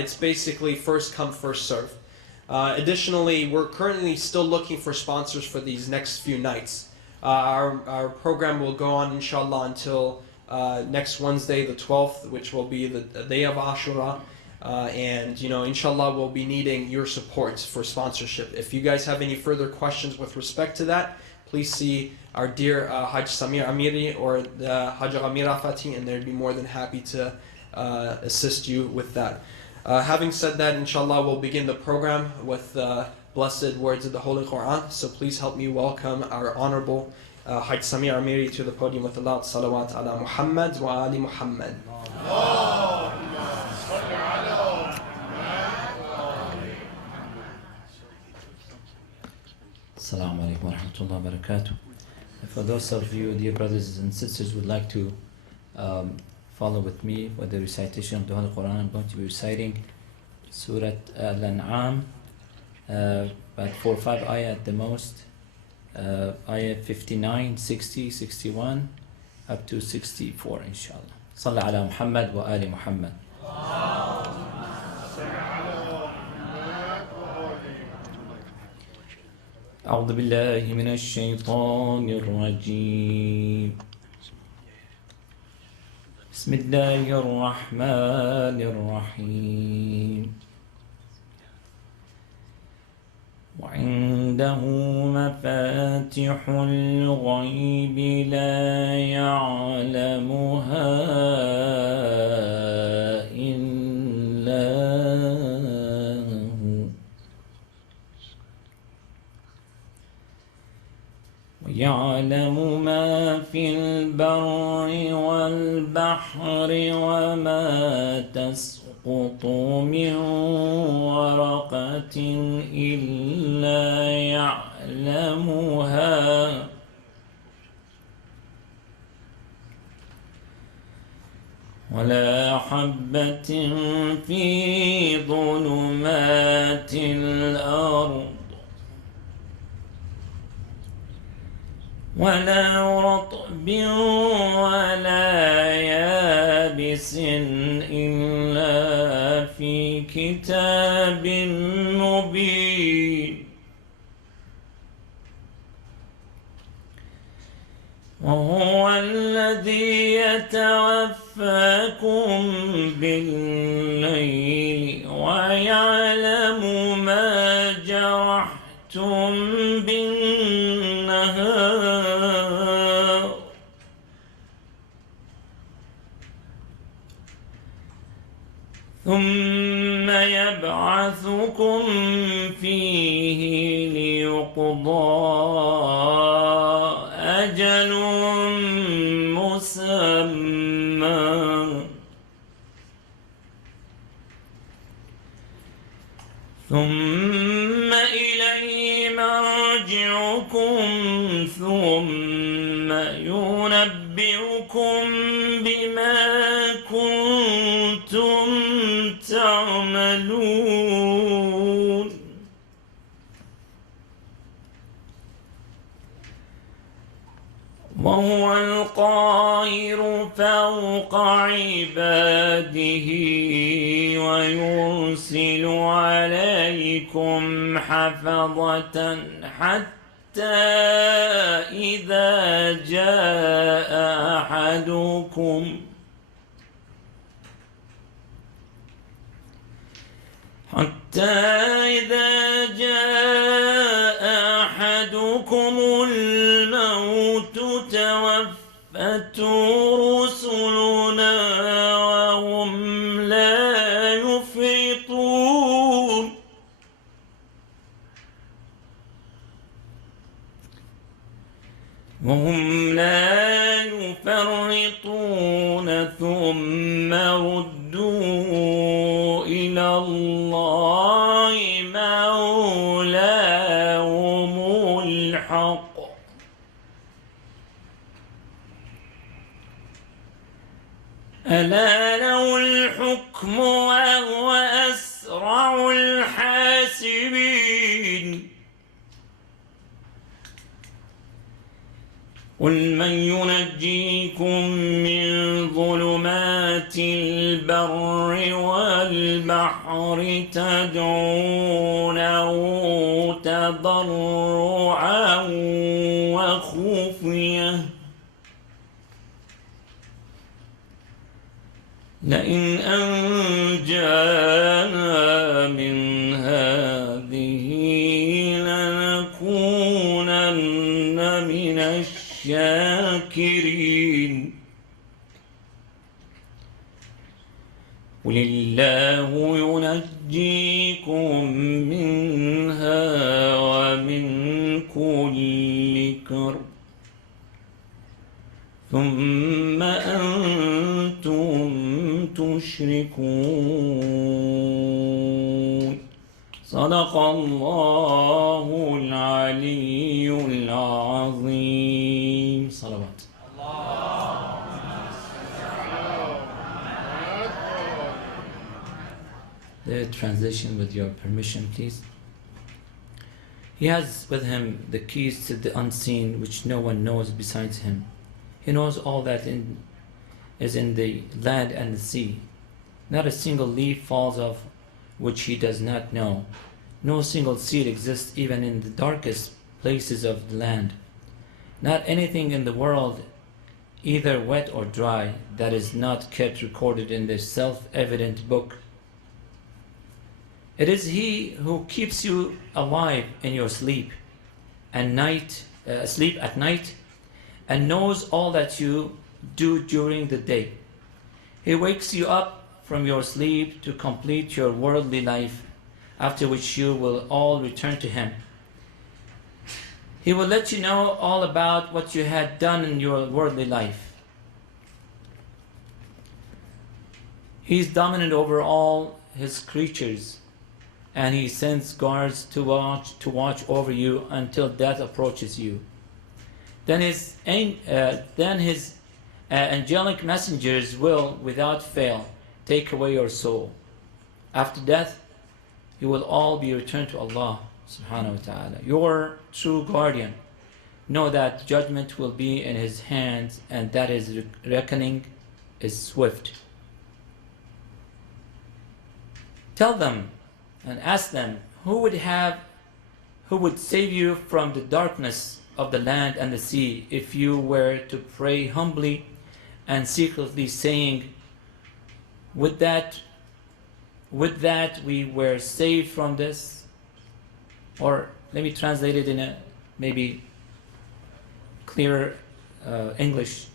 It's basically first come, first serve. Additionally, we're currently still looking for sponsors for these next few nights. Our program will go on, inshallah, until next Wednesday, the 12th, which will be the day of Ashura. And inshallah, we'll be needing your support for sponsorship. If you guys have any further questions with respect to that, please see our dear Hajj Samir Amiri or the Hajj Amira Fati, and they'd be more than happy to assist you with that. Having said that, inshallah, we'll begin the program with the blessed words of the Holy Quran. So please help me welcome our honorable Hajj Samir Amiri to the podium with a loud salawat ala Muhammad wa ali Muhammad. Assalamu alaikum wa rahmatullahi wa barakatuh. For those of you, dear brothers and sisters, would like to follow with me with the recitation of the Holy Quran, I'm going to be reciting Surah Al-An'am, about 4 or 5 ayah at the most, ayah 59, 60, 61, up to 64, inshallah. Salli ala Muhammad wa ali Muhammad. أعوذ بالله من الشيطان الرجيم بسم الله الرحمن الرحيم وعنده مفاتح الغيب لا يعلمها إلا هو ويعلم ما في البر والبحر وما تسقط من ورقة إلا يعلمها ولا حبة في ظلمات الأرض ولا رطب ولا يابس إلا في كتاب مبين وهو الذي يتوفاكم بالليل ويعلم ما جرحتم بالنهار ثم يبعثكم فيه ليقضى أجل مسمى ثم إليه مرجعكم ثم ينبئكم بما كنتم تعملون وهو القاهر فوق عباده ويرسل عليكم حفظة حتى إذا جاء أحدكم الموت توفته رسلنا وهم لا يفرطون ثم ردوا إلى الله مولاهم الحق ألا له الحكم وهو أسرع الحاسبين قل من ينجيكم من ظلمات البر والبحر البحر تدعونه تضرعا وخفية لئن أنجانا من هذه لنكونن من الشاكرين قل الله ينجيكم منها ومن كل كرب ثم أنتم تشركون صدق الله العلي العظيم صلوات The translation with your permission, please. He has with him the keys to the unseen which no one knows besides him. He knows all that is in the land and the sea. Not a single leaf falls off which he does not know. No single seed exists even in the darkest places of the land. Not anything in the world, either wet or dry, that is not kept recorded in the self-evident book. It is He who keeps you alive in your sleep at night, and knows all that you do during the day. He wakes you up from your sleep to complete your worldly life, after which you will all return to Him. He will let you know all about what you had done in your worldly life. He is dominant over all His creatures, and He sends guards to watch over you until death approaches you. Then His angelic messengers will, without fail, take away your soul. After death, you will all be returned to Allah subhanahu wa ta'ala, your true guardian. Know that judgment will be in His hands, and that His reckoning is swift. Tell them and ask them, who would save you from the darkness of the land and the sea if you were to pray humbly and secretly, saying, would that we were saved from this? Or let me translate it in a maybe clearer English.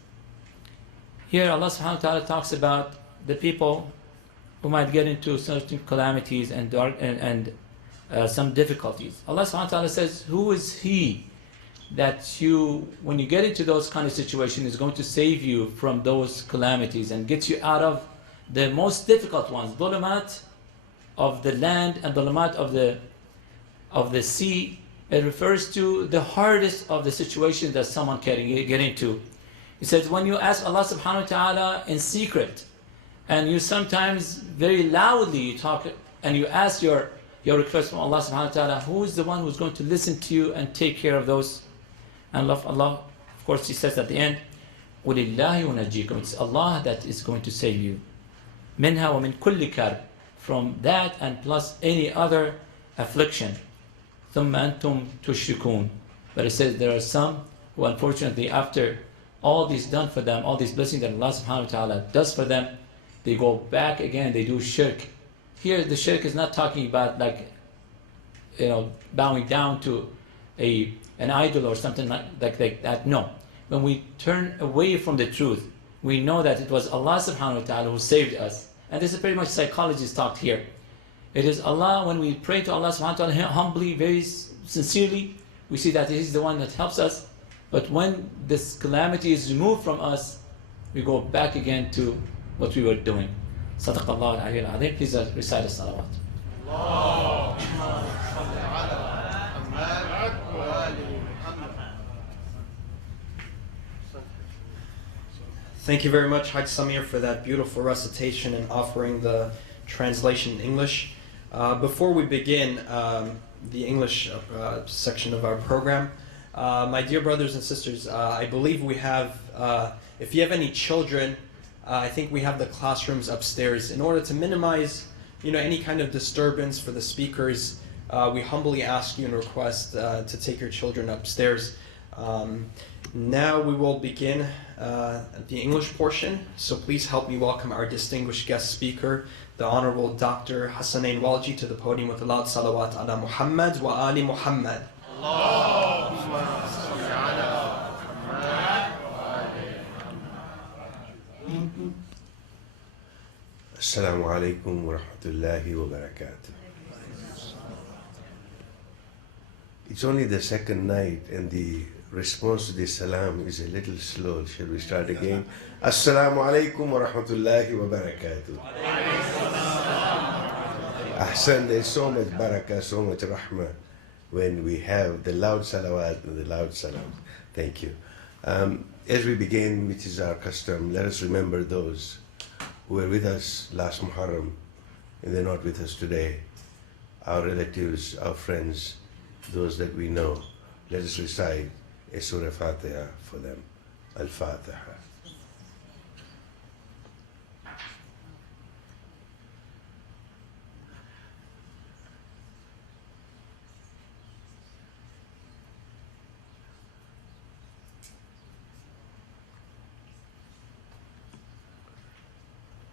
Here Allah subhanahu wa ta'ala talks about the people who might get into certain calamities and some difficulties. Allah subhanahu wa ta'ala says, who is He that when you get into those kind of situations, is going to save you from those calamities and get you out of the most difficult ones, dhulumat of the land and dhulumat of the sea. It refers to the hardest of the situations that someone can get into. He says, when you ask Allah subhanahu wa ta'ala in secret, and you sometimes very loudly talk, and you ask your request from Allah subhanahu wa ta'ala, who is the one who's going to listen to you and take care of those? And Allah, of course, He says at the end, قُلِ اللَّهِ يُنَجِّيكُمْ. It's Allah that is going to save you. مِنْهَا وَمِنْ كُلِّ كَرْبٍ. From that and plus any other affliction. ثُمَّ أَنْتُمْ تُشْرِكُونَ. But it says there are some who, unfortunately, after all this done for them, all these blessings that Allah subhanahu wa ta'ala does for them, they go back again, they do shirk. Here the shirk is not talking about bowing down to an idol or something like that. No. When we turn away from the truth, we know that it was Allah subhanahu wa ta'ala who saved us. And this is pretty much psychologists talked here. It is Allah, when we pray to Allah subhanahu wa ta'ala humbly, very sincerely, we see that He is the one that helps us. But when this calamity is removed from us, we go back again to what we were doing. صدق الله العلي العظيم. Please recite the salawat. Thank you very much, Hajj Samir, for that beautiful recitation and offering the translation in English. Before we begin the English section of our program, my dear brothers and sisters, I believe we have, if you have any children, I think we have the classrooms upstairs. In order to minimize any kind of disturbance for the speakers, we humbly ask you and request to take your children upstairs. Now we will begin the English portion, so please help me welcome our distinguished guest speaker, the Honorable Dr. Hassanain Walji, to the podium with a loud salawat ala Muhammad wa ali Muhammad. Assalamu alaikum wa rahmatullahi wa barakatuh. It's only the second night and the response to the salam is a little slow. Shall we start again? Assalamu alaikum wa rahmatullahi wa barakatuh. Ahsan, there's so much barakah, so much rahmah when we have the loud salawat and the loud salam. Thank you. As we begin, which is our custom, let us remember those who were with us last Muharram and they're not with us today. Our relatives, our friends, those that we know. Let us recite a Surah Fatiha for them. Al-Fatiha.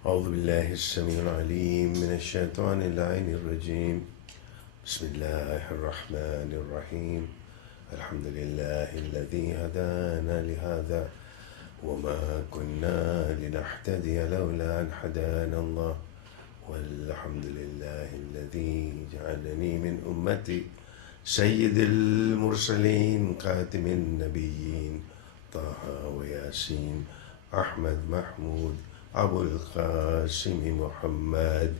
أعوذ بالله السميع العليم من الشيطان اللعين الرجيم بسم الله الرحمن الرحيم الحمد لله الذي هدانا لهذا وما كنا لنهتدي لولا أن هدانا الله والحمد لله الذي جعلني من أمتي سيد المرسلين خاتم النبيين طه وياسين أحمد محمود أبو القاسم محمد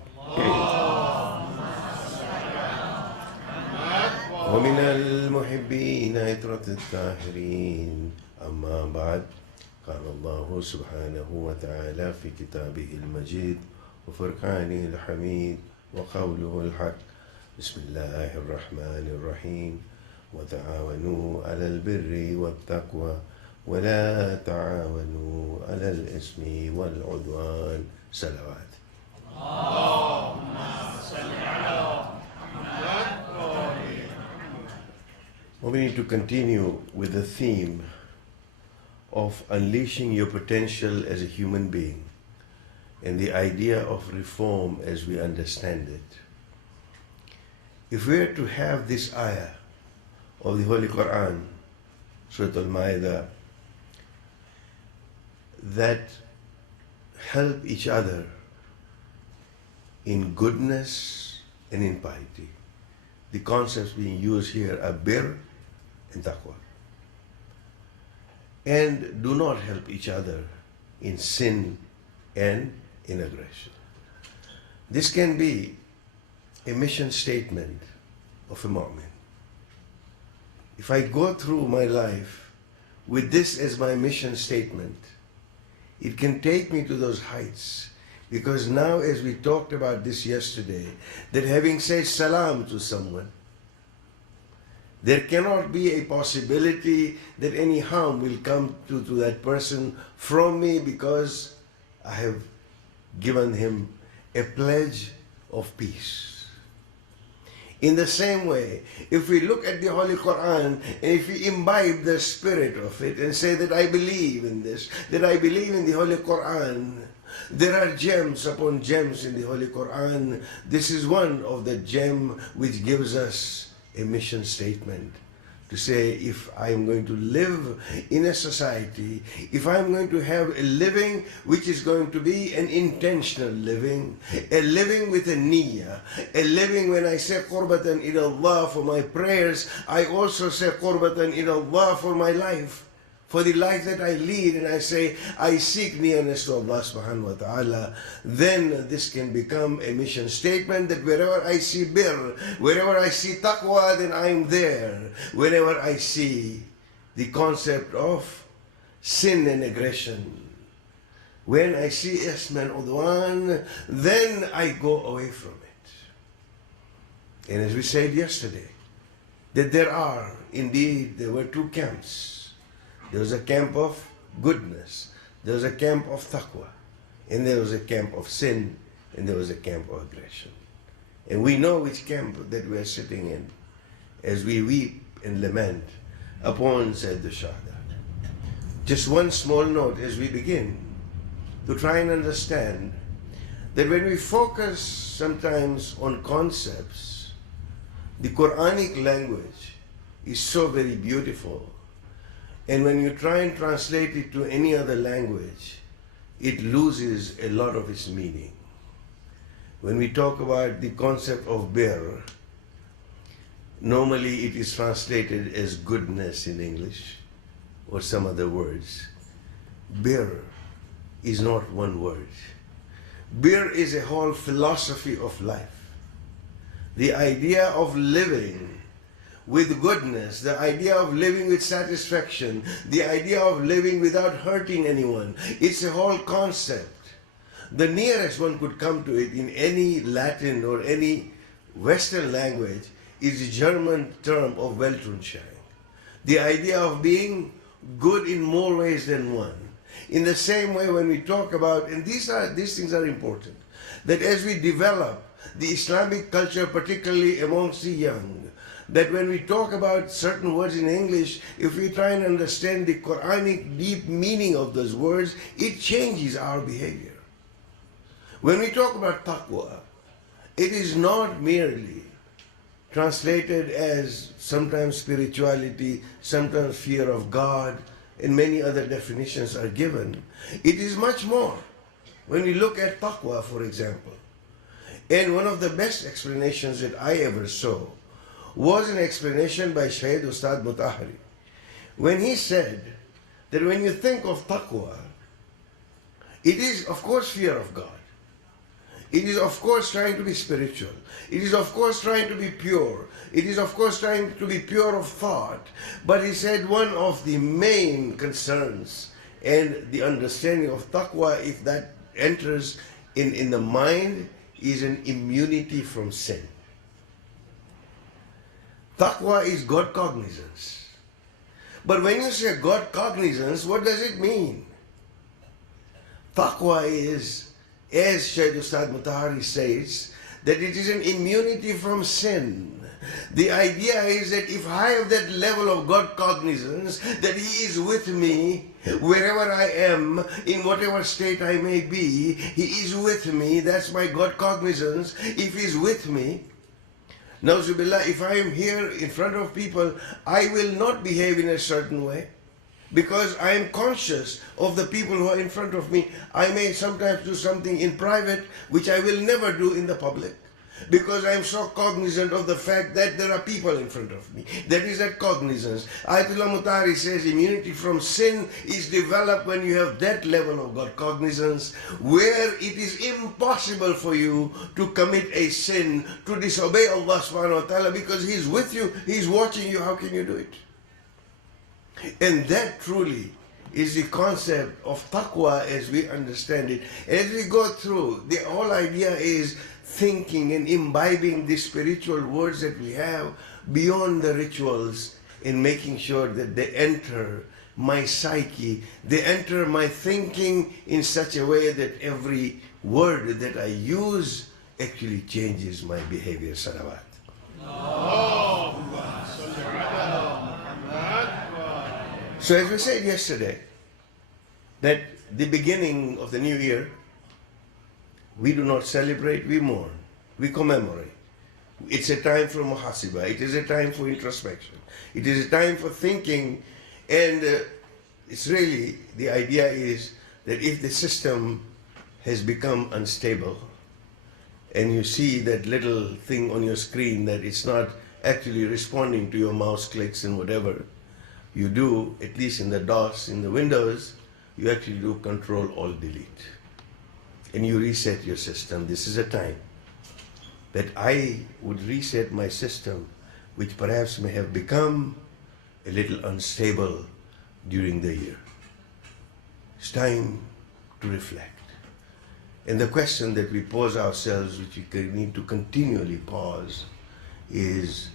ومن المحبين عترة الطاهرين أما بعد قال الله سبحانه وتعالى في كتابه المجيد وفرقانه الحميد وقوله الحق بسم الله الرحمن الرحيم وتعاونوا على البر والتقوى ولا تعاونوا على الإثم والعدوان صلوات. اللهم صل على محمد. We need to continue with the theme of unleashing your potential as a human being and the idea of reform as we understand it. If we are to have this ayah of the Holy Quran, Surah Al-Ma'idah, that help each other in goodness and in piety. The concepts being used here are bir and taqwa. And do not help each other in sin and in aggression. This can be a mission statement of a mu'min. If I go through my life with this as my mission statement, it can take me to those heights. Because now, as we talked about this yesterday, that having said salam to someone, there cannot be a possibility that any harm will come to that person from me because I have given him a pledge of peace. In the same way, if we look at the Holy Quran and if we imbibe the spirit of it and say that I believe in this, that I believe in the Holy Quran, there are gems upon gems in the Holy Quran. This is one of the gem which gives us a mission statement. To say, if I'm going to live in a society, if I'm going to have a living which is going to be an intentional living, a living with a niyyah, a living when I say qurbatan ila Allah for my prayers, I also say qurbatan ila Allah for my life, for the life that I lead, and I say, I seek nearness to Allah subhanahu wa ta'ala, then this can become a mission statement that wherever I see bir, wherever I see taqwa, then I am there. Whenever I see the concept of sin and aggression, when I see ism and udwan, then I go away from it. And as we said yesterday, that there were two camps. There was a camp of goodness, there was a camp of taqwa, and there was a camp of sin and there was a camp of aggression. And we know which camp that we are sitting in as we weep and lament upon Sayyid al-Shahada. Just one small note as we begin to try and understand that when we focus sometimes on concepts, the Quranic language is so very beautiful. And when you try and translate it to any other language, it loses a lot of its meaning. When we talk about the concept of bir, normally it is translated as goodness in English or some other words. Bir is not one word. Bir is a whole philosophy of life. The idea of living with goodness, the idea of living with satisfaction, the idea of living without hurting anyone. It's a whole concept. The nearest one could come to it in any Latin or any Western language is the German term of Weltanschauung. The idea of being good in more ways than one. In the same way when we talk about, and these things are important, that as we develop the Islamic culture, particularly amongst the young, that when we talk about certain words in English, if we try and understand the Quranic deep meaning of those words, it changes our behavior. When we talk about taqwa, it is not merely translated as sometimes spirituality, sometimes fear of God, and many other definitions are given. It is much more. When we look at taqwa, for example, and one of the best explanations that I ever saw was an explanation by Shaykh Ustad Mutahari, when he said that when you think of taqwa, it is of course fear of God. It is of course trying to be spiritual. It is of course trying to be pure. It is of course trying to be pure of thought. But he said one of the main concerns and the understanding of taqwa, if that enters in the mind, is an immunity from sin. Taqwa is God cognizance. But when you say God cognizance, what does it mean? Taqwa is, as Shaykh Ustad Mutahari says, that it is an immunity from sin. The idea is that if I have that level of God cognizance, that He is with me wherever I am, in whatever state I may be, He is with me. That's my God cognizance. If He is with me, Nauzubillah, if I am here in front of people, I will not behave in a certain way because I am conscious of the people who are in front of me. I may sometimes do something in private which I will never do in the public because I am so cognizant of the fact that there are people in front of me. That is that cognizance. Ayatollah Mutahari says immunity from sin is developed when you have that level of God cognizance where it is impossible for you to commit a sin, to disobey Allah subhanahu wa ta'ala because He is with you, He is watching you. How can you do it? And that truly is the concept of taqwa as we understand it. As we go through, the whole idea is thinking and imbibing the spiritual words that we have beyond the rituals and making sure that they enter my psyche, they enter my thinking in such a way that every word that I use actually changes my behavior. Salawat. So as we said yesterday, that the beginning of the new year, we do not celebrate, we mourn, we commemorate. It's a time for muhasiba, it is a time for introspection, it is a time for thinking, and it's really, the idea is that if the system has become unstable, and you see that little thing on your screen that it's not actually responding to your mouse clicks and whatever, you do, at least in the DOS, in the Windows, you actually do Control-Alt-Delete. And you reset your system. This is a time that I would reset my system, which perhaps may have become a little unstable during the year. It's time to reflect. And the question that we pose ourselves, which we need to continually pause, is,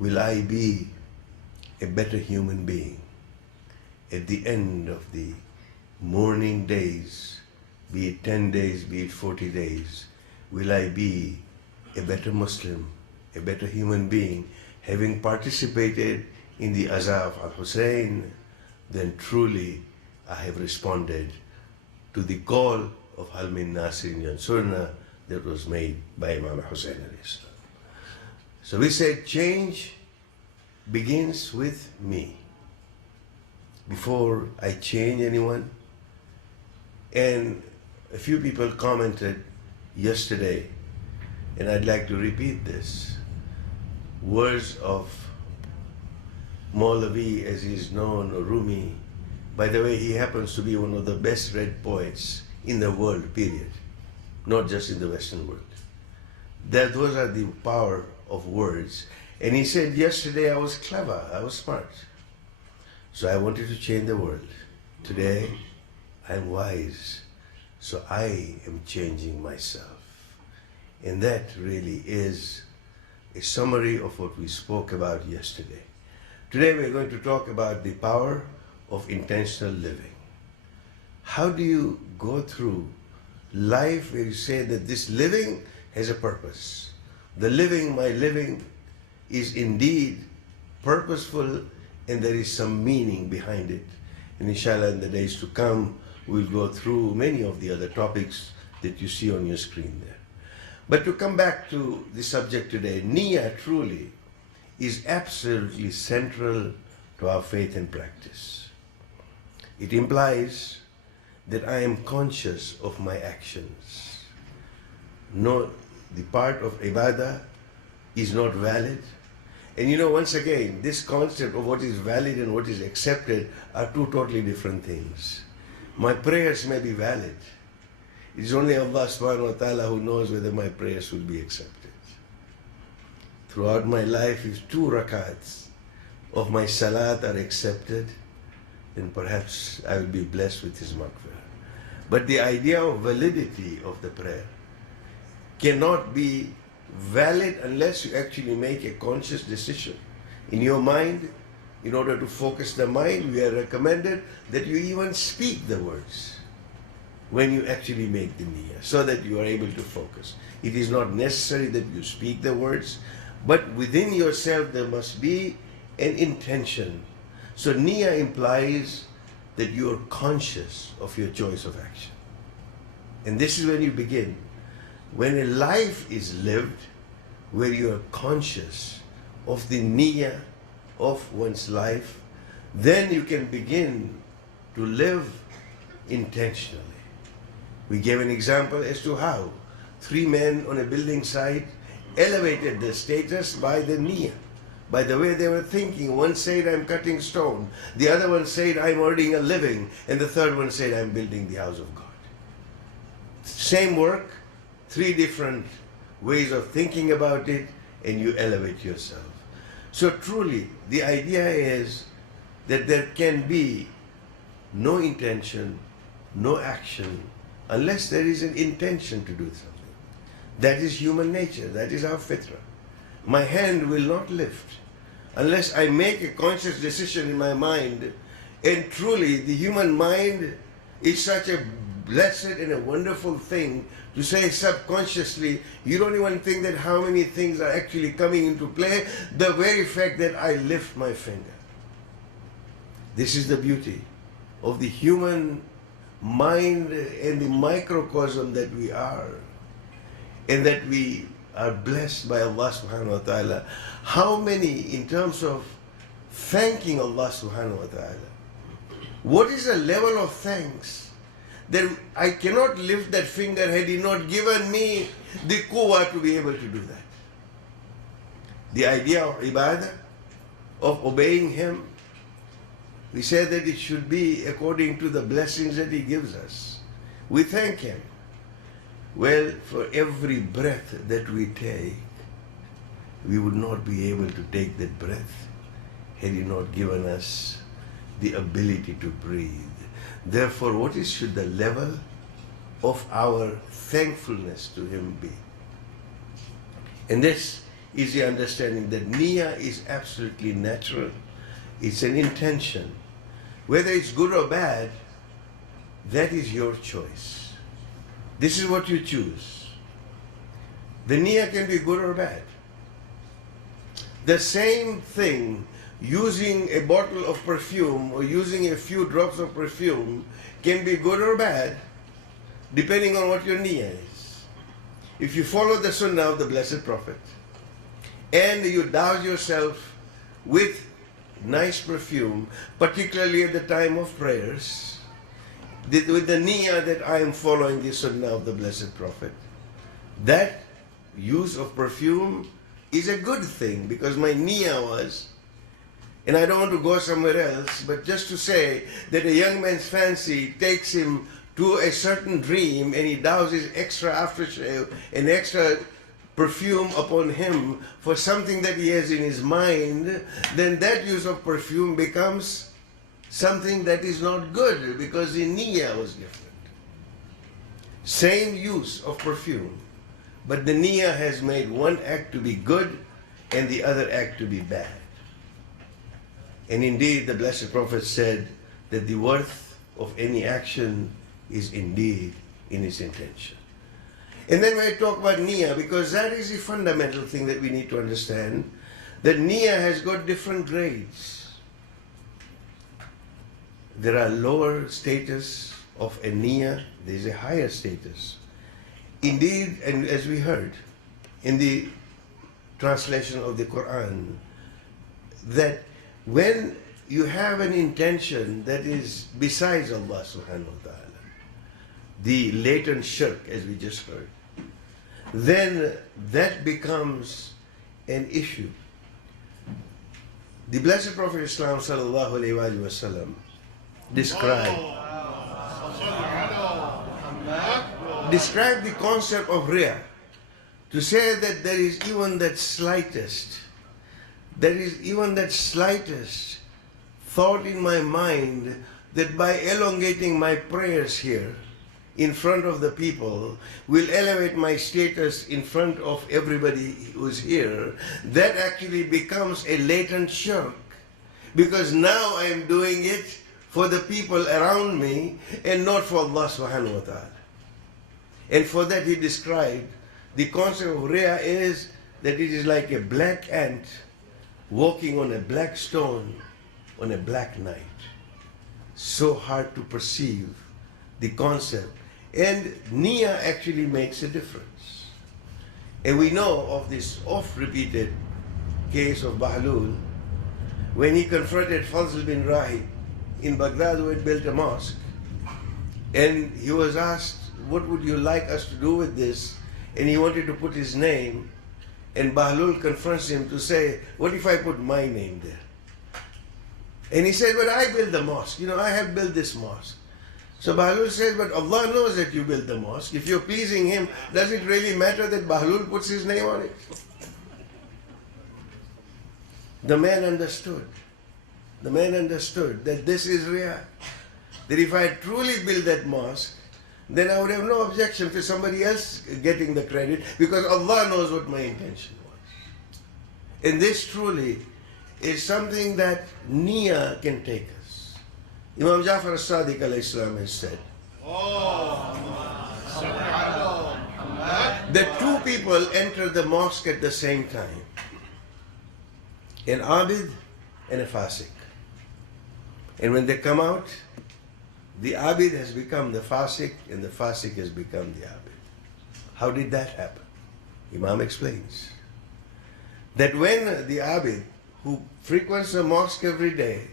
will I be a better human being at the end of the mourning days be it 10 days, be it 40 days, will I be a better Muslim, a better human being, having participated in the Aza of Al-Hussein? Then truly I have responded to the call of Hal min Nasirin Yansurna that was made by Imam Hussein alayhi salam. So we said change begins with me. Before I change anyone, and a few people commented yesterday, and I'd like to repeat this, words of Maulavi, as he is known, or Rumi. By the way, he happens to be one of the best read poets in the world, period. Not just in the Western world. Those are the power of words. And he said, yesterday I was clever, I was smart. So I wanted to change the world. Today, I'm wise. So I am changing myself. And that really is a summary of what we spoke about yesterday. Today we're going to talk about the power of intentional living. How do you go through life where you say that this living has a purpose? The living, my living, is indeed purposeful, and there is some meaning behind it. And inshallah, in the days to come, we'll go through many of the other topics that you see on your screen there. But to come back to the subject today, Niyyah truly is absolutely central to our faith and practice. It implies that I am conscious of my actions. No, the part of ibadah is not valid. And you know, once again, this concept of what is valid and what is accepted are two totally different things. My prayers may be valid. It is only Allah subhanahu wa ta'ala who knows whether my prayers will be accepted. Throughout my life, if 2 rakats of my salat are accepted, then perhaps I will be blessed with His maghfirah. But the idea of validity of the prayer cannot be valid unless you actually make a conscious decision. In your mind, in order to focus the mind, we are recommended that you even speak the words when you actually make the niyyah, so that you are able to focus. It is not necessary that you speak the words, but within yourself there must be an intention. So niyyah implies that you are conscious of your choice of action. And this is when you begin. When a life is lived where you are conscious of the niyyah of one's life, then you can begin to live intentionally. We gave an example as to how 3 men on a building site elevated their status by the niyyah, by the way they were thinking. One said, I'm cutting stone. The other one said, I'm earning a living. And the third one said, I'm building the house of God. Same work, 3 different ways of thinking about it, and you elevate yourself. So truly, the idea is that there can be no intention, no action, unless there is an intention to do something. That is human nature. That is our fitrah. My hand will not lift unless I make a conscious decision in my mind. And truly, the human mind is such a blessed and a wonderful thing to say subconsciously, you don't even think that how many things are actually coming into play. The very fact that I lift my finger. This is the beauty of the human mind and the microcosm that we are, and that we are blessed by Allah subhanahu wa ta'ala. How many, in terms of thanking Allah subhanahu wa ta'ala, what is the level of thanks that I cannot lift that finger had He not given me the quwwah to be able to do that. The idea of ibadah, of obeying Him, we said that it should be according to the blessings that He gives us. We thank Him. Well, for every breath that we take, we would not be able to take that breath had He not given us the ability to breathe. Therefore, what should the level of our thankfulness to Him be? And this is the understanding that niyyah is absolutely natural. It's an intention. Whether it's good or bad, that is your choice. This is what you choose. The niyyah can be good or bad. The same thing, using a bottle of perfume or using a few drops of perfume can be good or bad depending on what your niyyah is. If you follow the sunnah of the Blessed Prophet and you douse yourself with nice perfume, particularly at the time of prayers, with the niyyah that I am following the sunnah of the Blessed Prophet, that use of perfume is a good thing because my niyyah was, and I don't want to go somewhere else, but just to say that a young man's fancy takes him to a certain dream and he douses extra aftershave and extra perfume upon him for something that he has in his mind, then that use of perfume becomes something that is not good because the niyyah was different. Same use of perfume, but the niyyah has made one act to be good and the other act to be bad. And indeed, the Blessed Prophet said that the worth of any action is indeed in its intention. And then when I talk about niyyah, because that is the fundamental thing that we need to understand, that niyyah has got different grades. There are lower status of a niyyah, there is a higher status. Indeed, and as we heard in the translation of the Quran, that when you have an intention that is besides Allah subhanahu wa ta'ala, the latent shirk as we just heard, then that becomes an issue. The Blessed Prophet Islam sallallahu alayhi wa sallam described the concept of riya to say that there is even that slightest thought in my mind that by elongating my prayers here in front of the people will elevate my status in front of everybody who's here, that actually becomes a latent shirk. Because now I am doing it for the people around me and not for Allah subhanahu wa ta'ala. And for that he described the concept of riya is that it is like a black ant walking on a black stone on a black night. So hard to perceive the concept. And niyyah actually makes a difference. And we know of this oft-repeated case of Bahlul when he confronted Fazl bin Rahib in Baghdad who had built a mosque. And he was asked, what would you like us to do with this? And he wanted to put his name. And Bahlul confronts him to say, what if I put my name there? And he said, but I built the mosque. I have built this mosque. So Bahlul says, but Allah knows that you built the mosque. If you're pleasing Him, does it really matter that Bahlul puts his name on it? The man understood. The man understood that this is riya. That if I truly built that mosque, then I would have no objection to somebody else getting the credit because Allah knows what my intention was. And this truly is something that niyyah can take us. Imam Jafar as-Sadiq alayhi salam has said that two people enter the mosque at the same time, an abid and a fasik. And when they come out, the abid has become the fasik and the fasik has become the abid. How did that happen? Imam explains that when the abid who frequents the mosque every day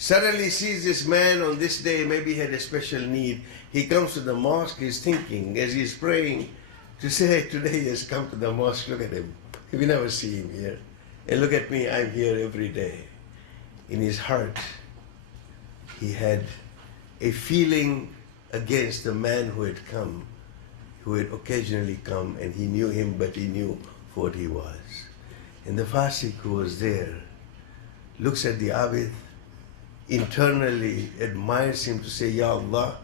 suddenly sees this man on this day, maybe he had a special need, he comes to the mosque, he's thinking as he's praying to say, hey, today he has come to the mosque, look at him. We never see him here. And look at me, I'm here every day. In his heart, he had a feeling against the man who had come, who had occasionally come, and he knew him, but he knew for what he was. And the fasik who was there looks at the abid, internally admires him to say, Ya Allah,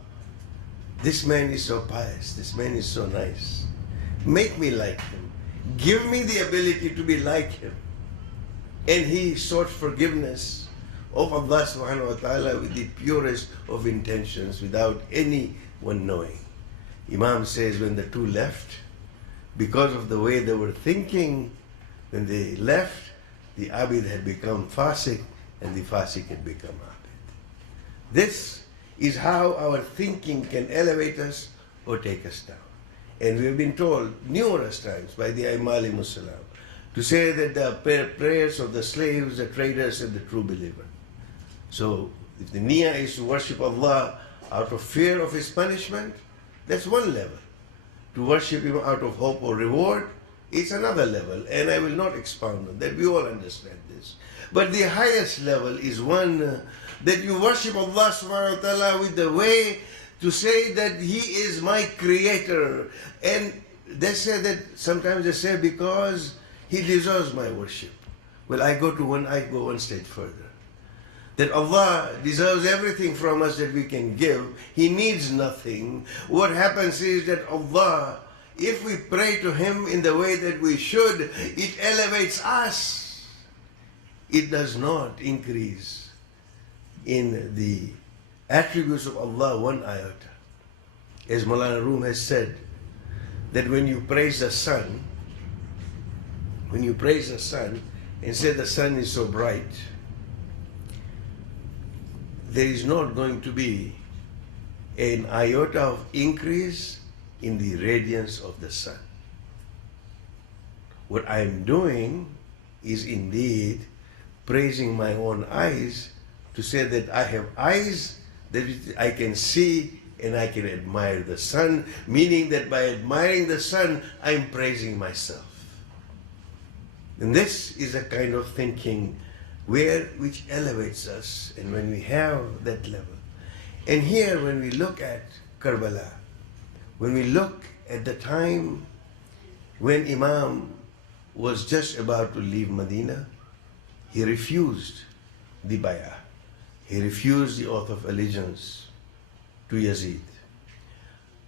this man is so pious, this man is so nice. Make me like him. Give me the ability to be like him. And he sought forgiveness of Allah subhanahu wa ta'ala with the purest of intentions without anyone knowing. Imam says when the two left, because of the way they were thinking, when they left, the Abid had become Fasik and the Fasik had become Abid. This is how our thinking can elevate us or take us down. And we have been told numerous times by the Aimali Musalam to say that the prayers of the slaves, the traders, and the true believer. So if the niyyah is to worship Allah out of fear of His punishment, that's one level. To worship Him out of hope or reward, it's another level. And I will not expound on that. We all understand this. But the highest level is one that you worship Allah subhanahu wa ta'ala with the way to say that He is my creator. And they say that, sometimes they say, because He deserves my worship. Well, I go one stage further. That Allah deserves everything from us that we can give. He needs nothing. What happens is that Allah, if we pray to Him in the way that we should, it elevates us. It does not increase in the attributes of Allah one iota. As Maulana Rum has said, that when you praise the sun, and say the sun is so bright, there is not going to be an iota of increase in the radiance of the sun. What I am doing is indeed praising my own eyes to say that I have eyes that I can see and I can admire the sun, meaning that by admiring the sun, I'm praising myself. And this is a kind of thinking which elevates us, and when we have that level. And here, when we look at Karbala, when we look at the time when Imam was just about to leave Medina, he refused the bay'ah. He refused the oath of allegiance to Yazid.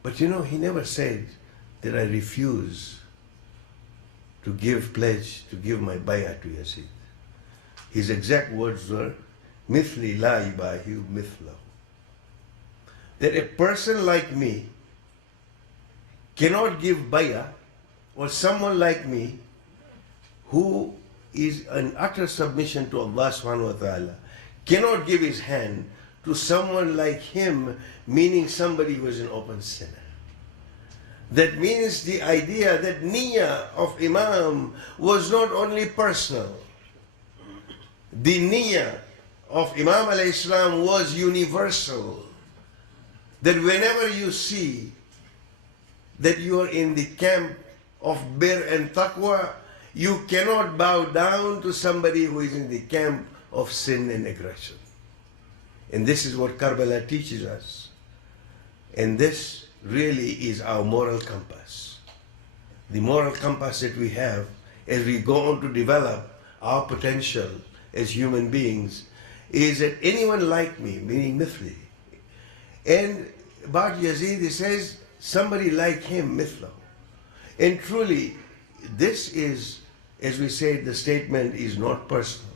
But he never said that I refuse to give pledge, to give my bay'ah to Yazid. His exact words were, Mithli la ibahi mithlahu. That a person like me cannot give bay'ah, or someone like me who is in utter submission to Allah subhanahu wa ta'ala cannot give his hand to someone like him, meaning somebody who is an open sinner. That means the idea that niyyah of Imam was not only personal. The niyyah of Imam alayhi salam was universal. That whenever you see that you are in the camp of bir and taqwa, you cannot bow down to somebody who is in the camp of sin and aggression. And this is what Karbala teaches us. And this really is our moral compass. The moral compass that we have as we go on to develop our potential as human beings is that anyone like me, meaning Mithli. And about Yazid, he says, somebody like him, Mithla. And truly, this is, as we said, the statement is not personal.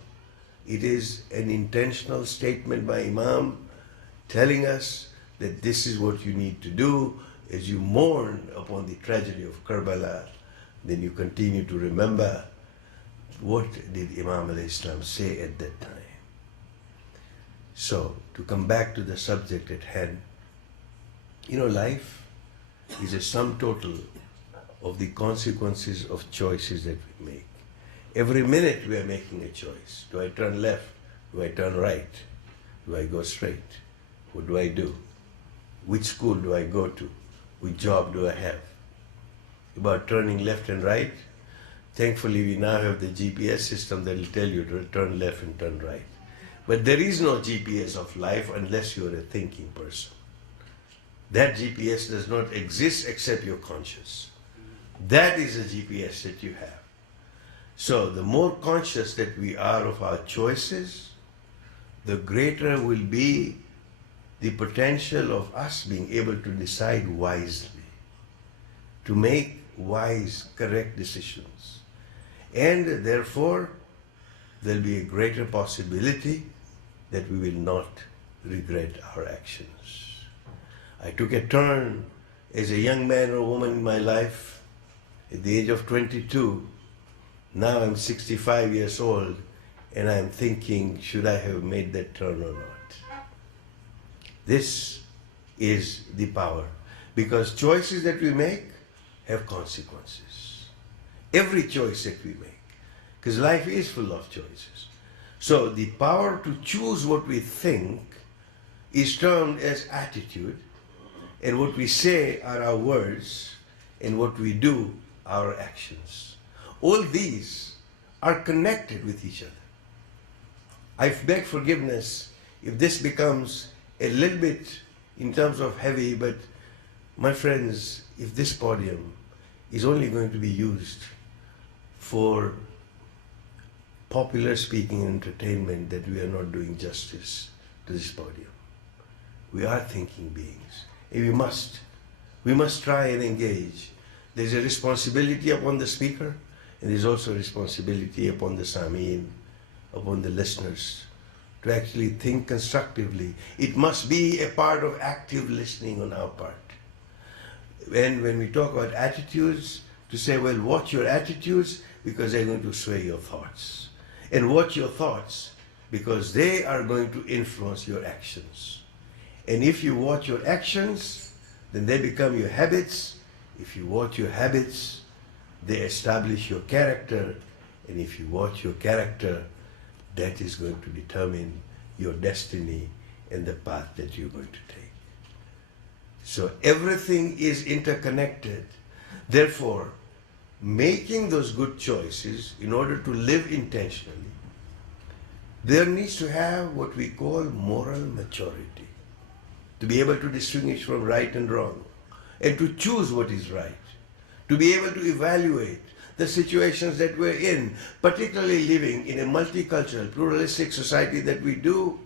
It is an intentional statement by Imam telling us that this is what you need to do as you mourn upon the tragedy of Karbala. Then you continue to remember what did Imam alayhi salam say at that time. So, to come back to the subject at hand, life is a sum total of the consequences of choices that we make. Every minute we are making a choice. Do I turn left? Do I turn right? Do I go straight? What do I do? Which school do I go to? Which job do I have? About turning left and right, thankfully we now have the GPS system that will tell you to turn left and turn right. But there is no GPS of life unless you are a thinking person. That GPS does not exist except your conscious. That is the GPS that you have. So the more conscious that we are of our choices, the greater will be the potential of us being able to decide wisely, to make wise, correct decisions. And therefore, there'll be a greater possibility that we will not regret our actions. I took a turn as a young man or woman in my life, at the age of 22, now I'm 65 years old, and I'm thinking, should I have made that turn or not? This is the power, because choices that we make have consequences. Every choice that we make, because life is full of choices. So the power to choose what we think is termed as attitude, and what we say are our words, and what we do our actions. All these are connected with each other. I beg forgiveness if this becomes a little bit in terms of heavy, but my friends, if this podium is only going to be used for popular speaking and entertainment, that we are not doing justice to this podium. We are thinking beings, and we must try and engage. There's a responsibility upon the speaker, and there's also a responsibility upon the Samin, upon the listeners, to actually think constructively. It must be a part of active listening on our part. And when we talk about attitudes, to say, well, watch your attitudes, because they're going to sway your thoughts. And watch your thoughts, because they are going to influence your actions. And if you watch your actions, then they become your habits. If you watch your habits, they establish your character. And if you watch your character, that is going to determine your destiny and the path that you're going to take. So everything is interconnected. Therefore, making those good choices in order to live intentionally, there needs to have what we call moral maturity, to be able to distinguish from right and wrong, and to choose what is right, to be able to evaluate the situations that we're in, particularly living in a multicultural, pluralistic society that we do.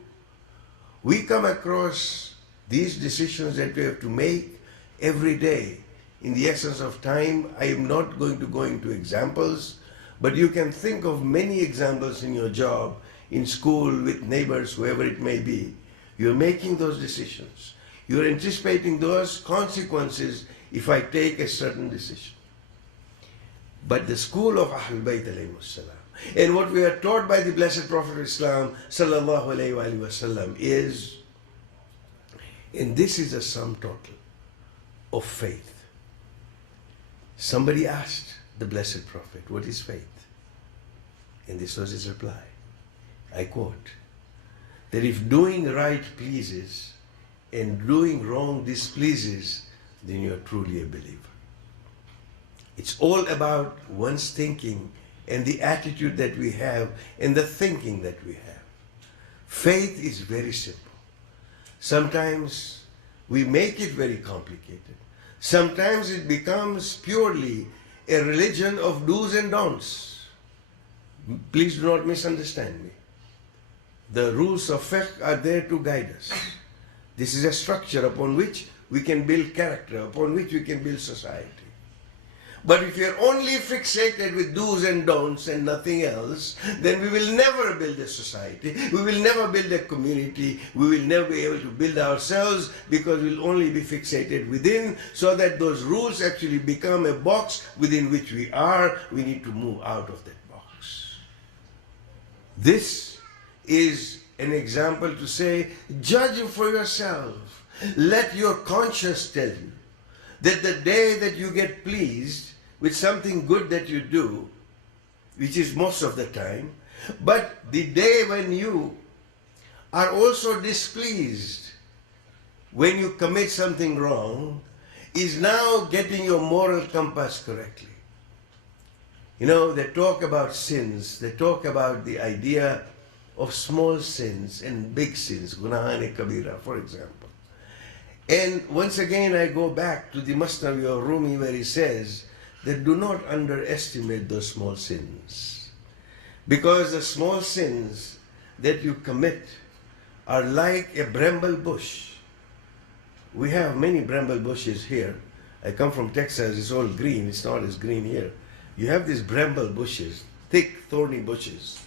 We come across these decisions that we have to make every day. In the essence of time, I am not going to go into examples, but you can think of many examples in your job, in school, with neighbors, whoever it may be. You're making those decisions. You're anticipating those consequences if I take a certain decision. But the school of Ahlul Bayt alayhimus salam, and what we are taught by the Blessed Prophet of Islam sallallahu alayhi wa sallam is, and this is a sum total of faith. Somebody asked the Blessed Prophet, what is faith? And this was his reply. I quote, that if doing right pleases and doing wrong displeases, then you are truly a believer. It's all about one's thinking and the attitude that we have and the thinking that we have. Faith is very simple. Sometimes we make it very complicated. Sometimes it becomes purely a religion of do's and don'ts. Please do not misunderstand me. The rules of fiqh are there to guide us. This is a structure upon which we can build character, upon which we can build society. But if you're only fixated with do's and don'ts and nothing else, then we will never build a society, we will never build a community, we will never be able to build ourselves, because we'll only be fixated within, so that those rules actually become a box within which we are. We need to move out of that box. This is an example to say, judge for yourself. Let your conscience tell you that the day that you get pleased with something good that you do, which is most of the time, but the day when you are also displeased when you commit something wrong, is now getting your moral compass correctly. You know, they talk about sins, they talk about the idea of small sins and big sins, gunahan kabira, for example. And once again, I go back to the Masnavi of Rumi, where he says that do not underestimate those small sins. Because the small sins that you commit are like a bramble bush. We have many bramble bushes here. I come from Texas, it's all green, it's not as green here. You have these bramble bushes, thick, thorny bushes.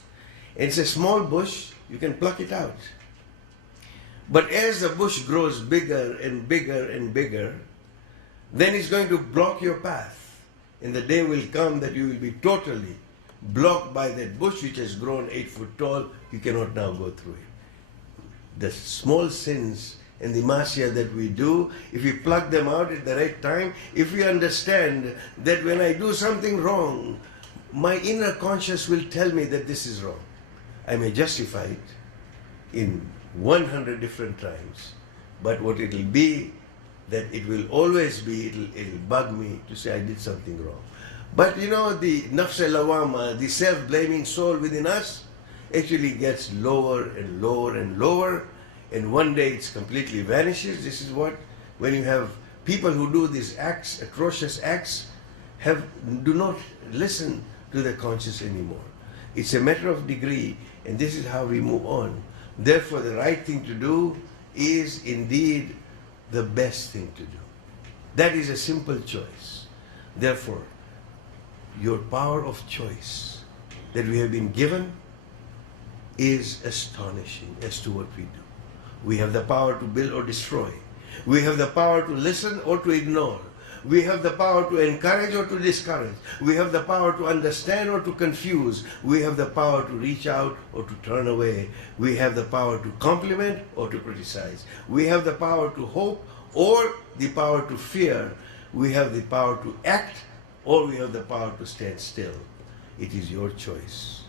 And it's a small bush, you can pluck it out. But as the bush grows bigger and bigger and bigger, then it's going to block your path. And the day will come that you will be totally blocked by that bush which has grown 8 foot tall. You cannot now go through it. The small sins and the masya that we do, if we pluck them out at the right time, if we understand that when I do something wrong, my inner conscience will tell me that this is wrong. I may justify it in 100 different times, but what it will be, that it will always be, it'll bug me to say I did something wrong. But you know, the nafs al-lawama, the self-blaming soul within us, actually gets lower and lower and lower, and one day it's completely vanishes. This is what, when you have people who do these acts, atrocious acts, do not listen to the conscience anymore. It's a matter of degree, and this is how we move on. Therefore, the right thing to do is indeed the best thing to do. That is a simple choice. Therefore, your power of choice that we have been given is astonishing as to what we do. We have the power to build or destroy. We have the power to listen or to ignore. We have the power to encourage or to discourage. We have the power to understand or to confuse. We have the power to reach out or to turn away. We have the power to compliment or to criticize. We have the power to hope or the power to fear. We have the power to act or we have the power to stand still. It is your choice.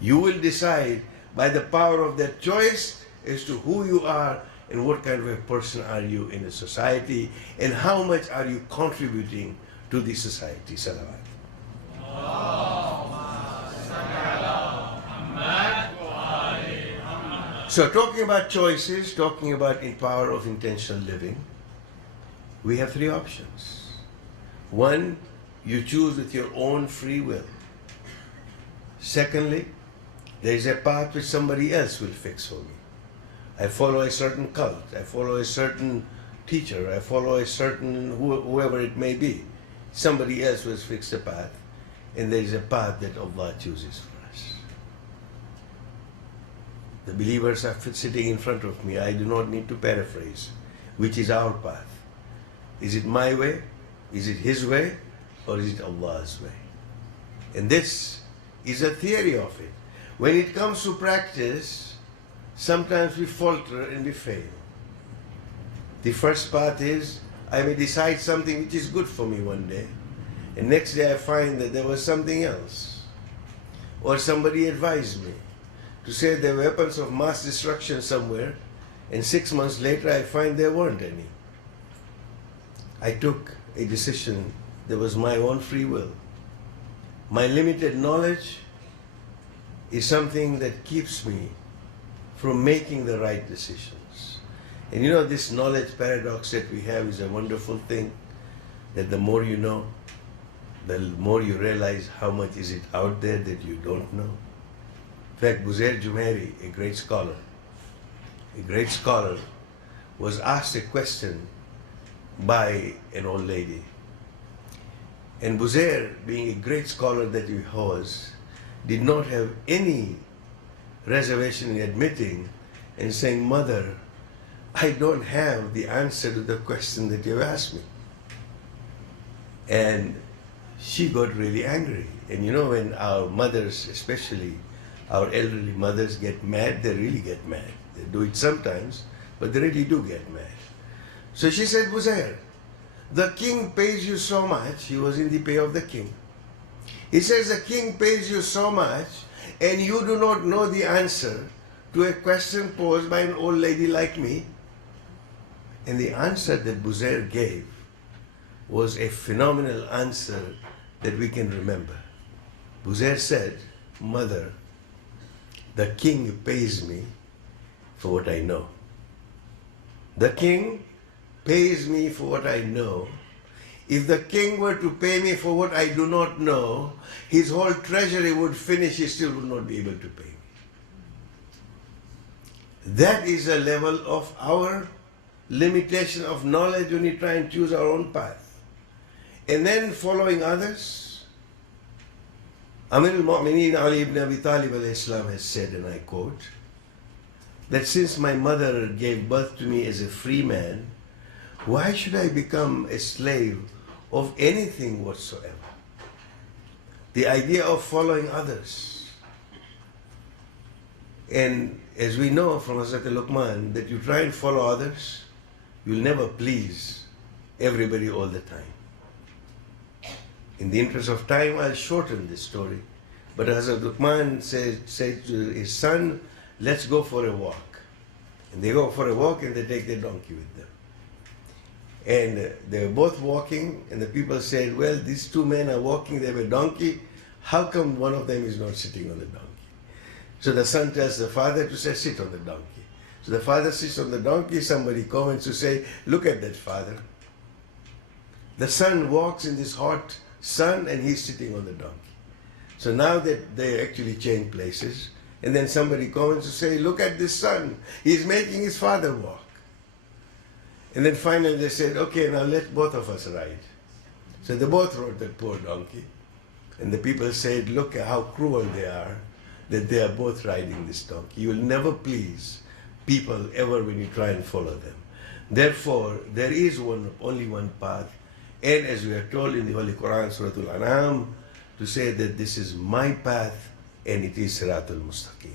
You will decide by the power of that choice as to who you are and what kind of a person are you in a society and how much are you contributing to the society. Salawat. So talking about choices, talking about the power of intentional living, we have 3 options. 1, you choose with your own free will. Secondly, there is a path which somebody else will fix for me. I follow a certain cult, I follow a certain teacher, I follow a certain whoever it may be. Somebody else will fix the path, and there is a path that Allah chooses for us. The believers are sitting in front of me. I do not need to paraphrase. Which is our path? Is it my way? Is it His way? Or is it Allah's way? And this is a theory of it. When it comes to practice, sometimes we falter and we fail. The first path is, I may decide something which is good for me one day, and next day I find that there was something else. Or somebody advised me to say there were weapons of mass destruction somewhere, and 6 months later I find there weren't any. I took a decision that was my own free will. My limited knowledge is something that keeps me from making the right decisions. And you know, this knowledge paradox that we have is a wonderful thing, that the more you know, the more you realize how much is it out there that you don't know. In fact, Buzair Jumairi, a great scholar, was asked a question by an old lady. And Buzair, being a great scholar that he was, did not have any reservation in admitting and saying, "Mother, I don't have the answer to the question that you asked me." And she got really angry. And you know, when our mothers, especially our elderly mothers, get mad, they really get mad. They do it sometimes, but they really do get mad. So she said, "Buzair, the king pays you so much." He was in the pay of the king. He says, "The king pays you so much, and you do not know the answer to a question posed by an old lady like me." And the answer that Buzair gave was a phenomenal answer that we can remember. Buzair said, "Mother, the king pays me for what I know. The king pays me for what I know. If the king were to pay me for what I do not know, his whole treasury would finish, he still would not be able to pay me." That is a level of our limitation of knowledge when we try and choose our own path. And then following others. Amir al-Mu'mineen Ali ibn Abi Talib al-Islam has said, and I quote, that since my mother gave birth to me as a free man, Why should I become a slave of anything whatsoever? The idea of following others. And as we know from Hazrat Luqman, that you try and follow others, you'll never please everybody all the time. In the interest of time, I'll shorten this story. But Hazrat Luqman said to his son, let's go for a walk. And they go for a walk and they take their donkey with them. And they were both walking, and the people said, well, these two men are walking, they have a donkey. How come one of them is not sitting on the donkey? So the son tells the father to say, sit on the donkey. So the father sits on the donkey, somebody comments to say, look at that father. The son walks in this hot sun and he's sitting on the donkey. So now that they actually change places, and then somebody comments to say, look at this son, he's making his father walk. And then finally they said, okay, now let both of us ride. So they both rode that poor donkey. And the people said, look at how cruel they are, that they are both riding this donkey. You will never please people ever when you try and follow them. Therefore, there is only one path. And as we are told in the Holy Quran, Surah Al-An'am, to say that this is my path and it is Siratul Mustaqim.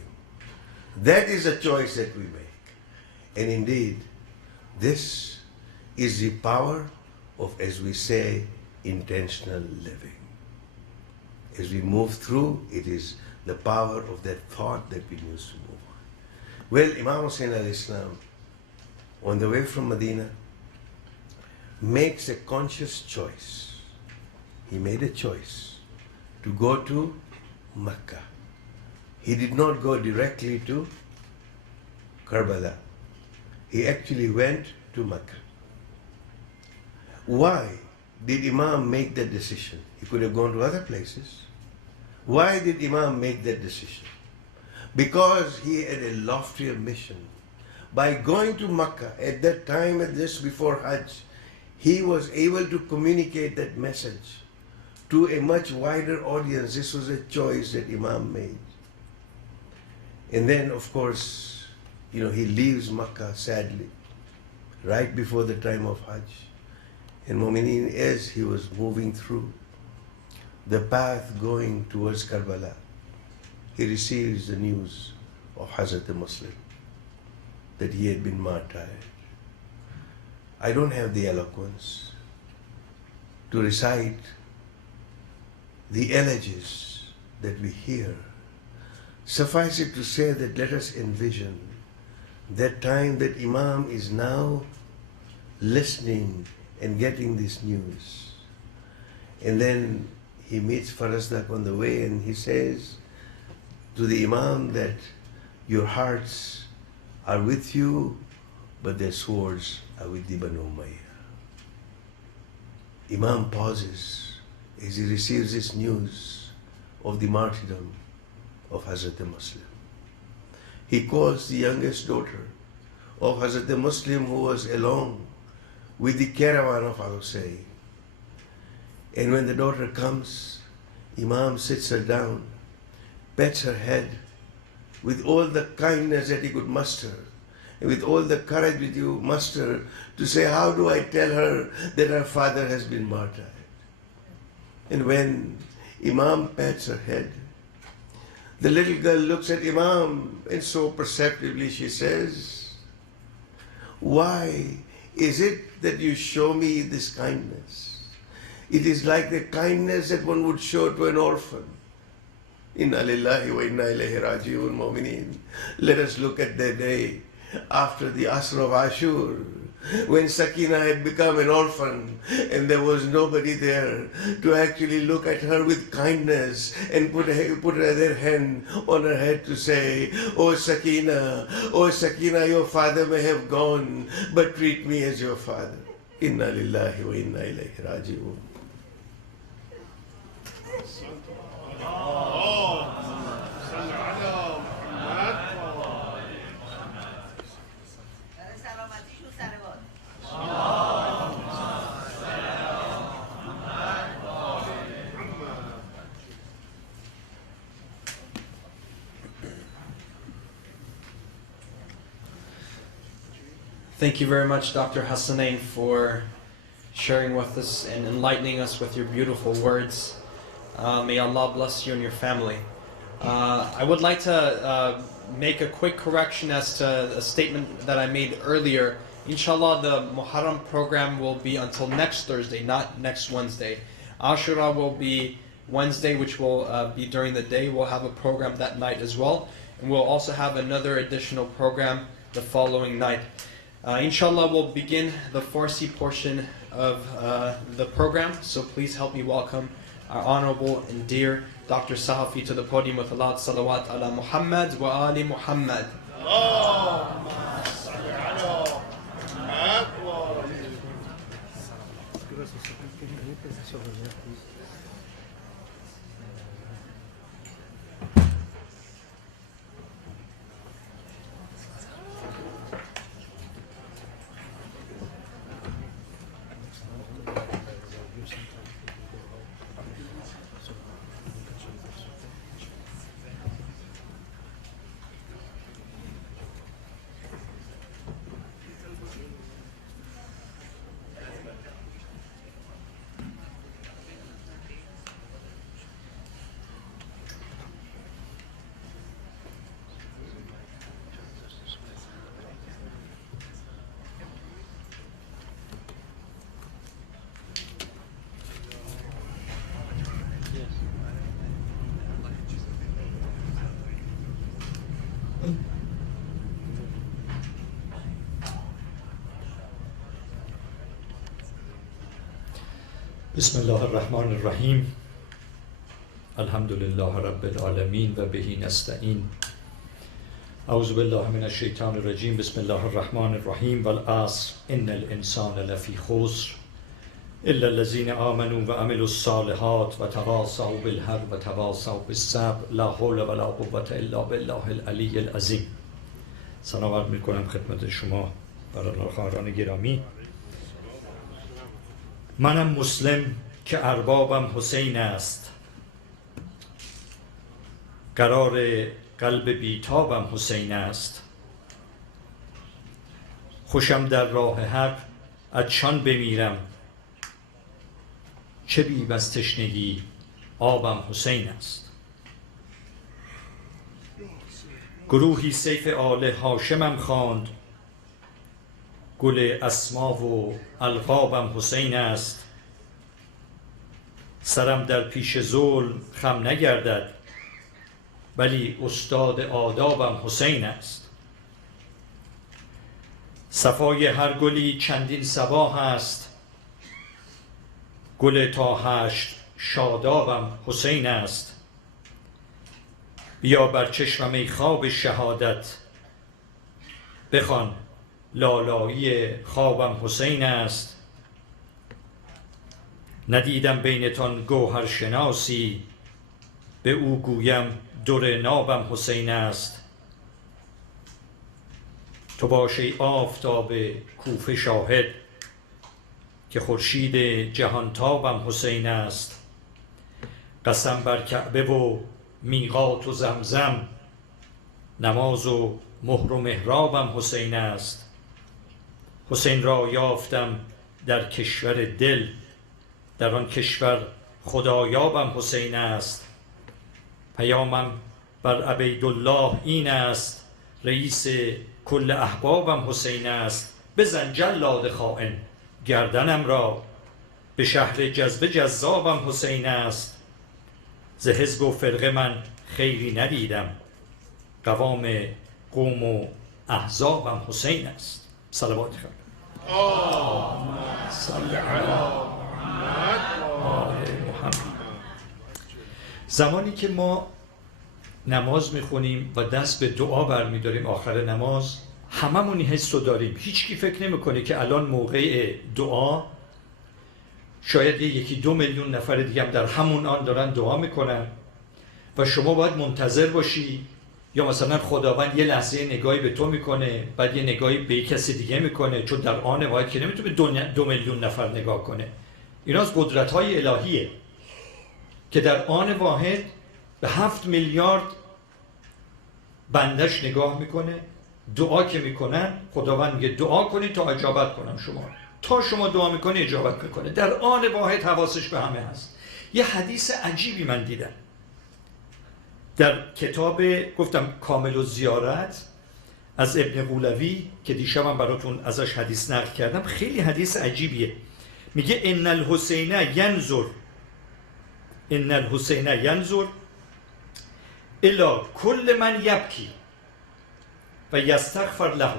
That is a choice that we make. And indeed, this is the power of, as we say, intentional living. As we move through, it is the power of that thought that we use to move on. Well, Imam Hussain al-Islam, on the way from Medina, makes a conscious choice. He made a choice to go to Mecca. He did not go directly to Karbala. He actually went to Mecca. Why did Imam make that decision? He could have gone to other places. Why did Imam make that decision? Because he had a loftier mission. By going to Mecca at that time, at this before Hajj, he was able to communicate that message to a much wider audience. This was a choice that Imam made. And then, of course, he leaves Makkah sadly, right before the time of Hajj. And Mu'mineen, as he was moving through the path going towards Karbala, he receives the news of Hazrat Muslim, that he had been martyred. I don't have the eloquence to recite the elegies that we hear. Suffice it to say that let us envision that time that Imam is now listening and getting this news. And then he meets Farazdak on the way and he says to the Imam that your hearts are with you, but their swords are with the Banu Umayyah. Imam pauses as he receives this news of the martyrdom of Hazrat Muslim. He calls the youngest daughter of Hazrat Muslim, who was along with the caravan of Al-Hussein. And when the daughter comes, Imam sits her down, pets her head with all the kindness that he could muster, and with all the courage that you muster to say, how do I tell her that her father has been martyred? And when Imam pats her head, the little girl looks at Imam and so perceptively she says, why is it that you show me this kindness? It is like the kindness that one would show to an orphan. Inna lillahi wa inna ilayhi raji'un, mu'mineen. Let us look at the day after the Asr of Ashur, when Sakina had become an orphan and there was nobody there to actually look at her with kindness and put their hand on her head to say, oh Sakina, your father may have gone, but treat me as your father. Inna lillahi wa inna ilayhi raji'un. Thank you very much, Dr. Hassanain, for sharing with us and enlightening us with your beautiful words. May Allah bless you and your family. I would like to make a quick correction as to a statement that I made earlier. Inshallah, the Muharram program will be until next Thursday, not next Wednesday. Ashura will be Wednesday, which will be during the day. We'll have a program that night as well. And we'll also have another additional program the following night. Inshallah, we'll begin the Farsi portion of the program. So please help me welcome our honorable and dear Dr. Sahafi to the podium with a loud salawat ala Muhammad wa ali Muhammad. بسم الله الرحمن الرحیم الحمد لله رب العالمین و بهی نستعین اعوذ بالله من الشیطان الرجیم بسم الله الرحمن الرحیم والعصر ان الانسان لفی خسر الا الذین آمنوا و عملوا الصالحات و تواصوا بالحق و تواصوا بالصبر لا حول ولا قوة الا بالله العلی العظیم. سلام عرض می‌کنم خدمت شما برادران گرامی. منم مسلم که اربابم حسین است، قرار قلب بیتابم حسین است. خوشم در راه حق عطشان بمیرم، چه بی از تشنگی آبم حسین است. گروهی سیف آل هاشمم خواند، گل اسما و القابم حسین است. سرم در پیش ظلم خم نگردد، ولی استاد آدابم حسین است. صفای هر گلی چندین صباح است، گل تا هشت شادابم حسین است. بیا بر چشمم ای خواب شهادت، بخوان لالایی خوابم حسین است. ندیدم بینتان گوهر شناسی، به او گویم در نابم حسین است. تو باش ای آفتاب کوفه شاهد، که خورشید جهانتابم حسین است. قسم بر کعبه و میقات و زمزم، نماز و مهر و محرابم حسین است. حسین را یافتم در کشور دل، در آن کشور خدایابم حسین است. پیامم بر عبیدالله این است، رئیس کل احبابم حسین است. بزن جلاد خائن گردنم را، به شهر جذبه جذابم حسین است. ز حزب و فرقه من خیری ندیدم، قوام قوم و احزابم حسین است. صلوات خیر. صلی علی محمد. زمانی که ما نماز میخونیم و دست به دعا برمیداریم آخر نماز، هممون این حس رو داریم. هیچ کی فکر نمیکنه که الان موقع دعا شاید 1-2 میلیون نفر دیگه هم در همون آن دارن دعا میکنن و شما باید منتظر باشی، یا مثلا خداوند یه لحظه نگاهی به تو میکنه، بعد یه نگاهی به کسی دیگه میکنه، چون در آن واحد که نمیتونه به 2 میلیون نفر نگاه کنه. اینا از قدرت‌های الهیه که در آن واحد به 7 میلیارد بندش نگاه میکنه دعا که میکنن خداوند میگه دعا کنید تا اجابت کنم شما، تا شما دعا میکنی اجابت میکنه، در آن واحد حواسش به همه هست. یه حدیث عجیبی من دیدم در کتاب گفتم کامل الزیارت از ابن قولوی که دیشبم براتون ازش حدیث نقل کردم، خیلی حدیث عجیبیه. میگه ان الحسین ینظر الی کل من یبکی و یستغفر له.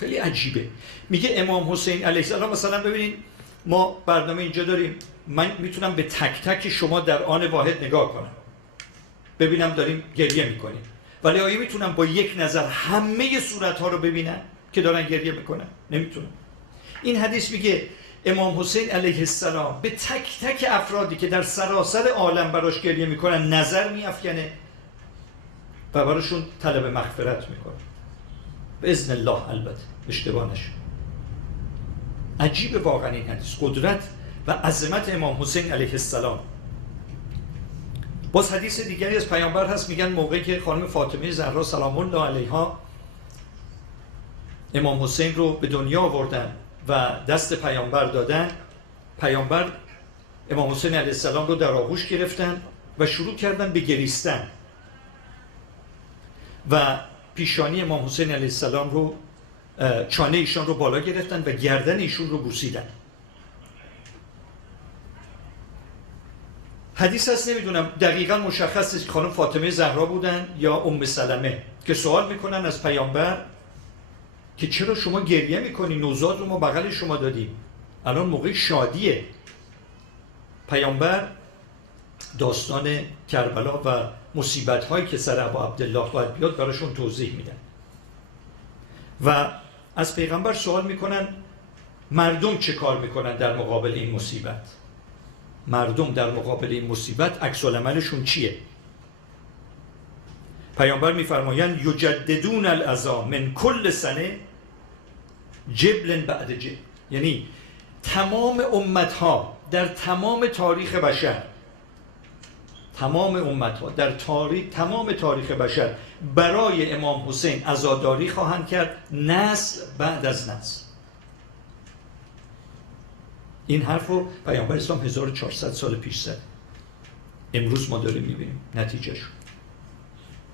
خیلی عجیبه. میگه امام حسین علیه السلام، مثلا ببینید ما برنامه اینجا داریم، من میتونم به تک تک شما در آن واحد نگاه کنم ببینم داریم گریه میکنیم، ولی آیا میتونم با یک نظر همه صورتها رو ببینم که دارن گریه میکنن؟ نمیتونم. این حدیث میگه امام حسین علیه السلام به تک تک افرادی که در سراسر عالم براش گریه میکنن نظر میافکنه و براشون طلب مغفرت میکنه به اذن الله، البته اشتباه نشه. عجیبه واقعا این حدیث، قدرت و عظمت امام حسین علیه السلام. باز حدیث دیگری از پیامبر هست، میگن موقعی که خانم فاطمه زهرا سلام الله علیها امام حسین رو به دنیا آوردن و دست پیامبر دادن، پیامبر امام حسین علیه السلام رو در آغوش گرفتن و شروع کردن به گریستن و پیشانی امام حسین علیه السلام رو، چانه ایشان رو بالا گرفتن و گردن ایشون رو بوسیدن. حدیث هست، نمیدونم دقیقا مشخص است خانم فاطمه زهرا بودن یا ام سلمه که سوال میکنن از پیامبر که چرا شما گریه میکنی؟ نوزاد رو ما بغل شما دادیم، الان موقع شادیه. پیامبر داستان کربلا و مصیبت هایی که سر ابا عبدالله باید بیاد براشون توضیح میدن و از پیغمبر سوال میکنن مردم چه کار میکنن در مقابل این مصیبت؟ مردم در مقابل این مصیبت عکس العملشون چیه؟ پیامبر میفرمایند یجددون العزا من کل سنه جبل بعد جبل، یعنی تمام امتها در تمام تاریخ بشر، تمام امتها در تمام تاریخ بشر برای امام حسین عزاداری خواهند کرد، نسل بعد از نسل. این حرف رو پیامبر اسلام 1400 سال پیش زد. امروز ما داریم میبینیم نتیجه شد.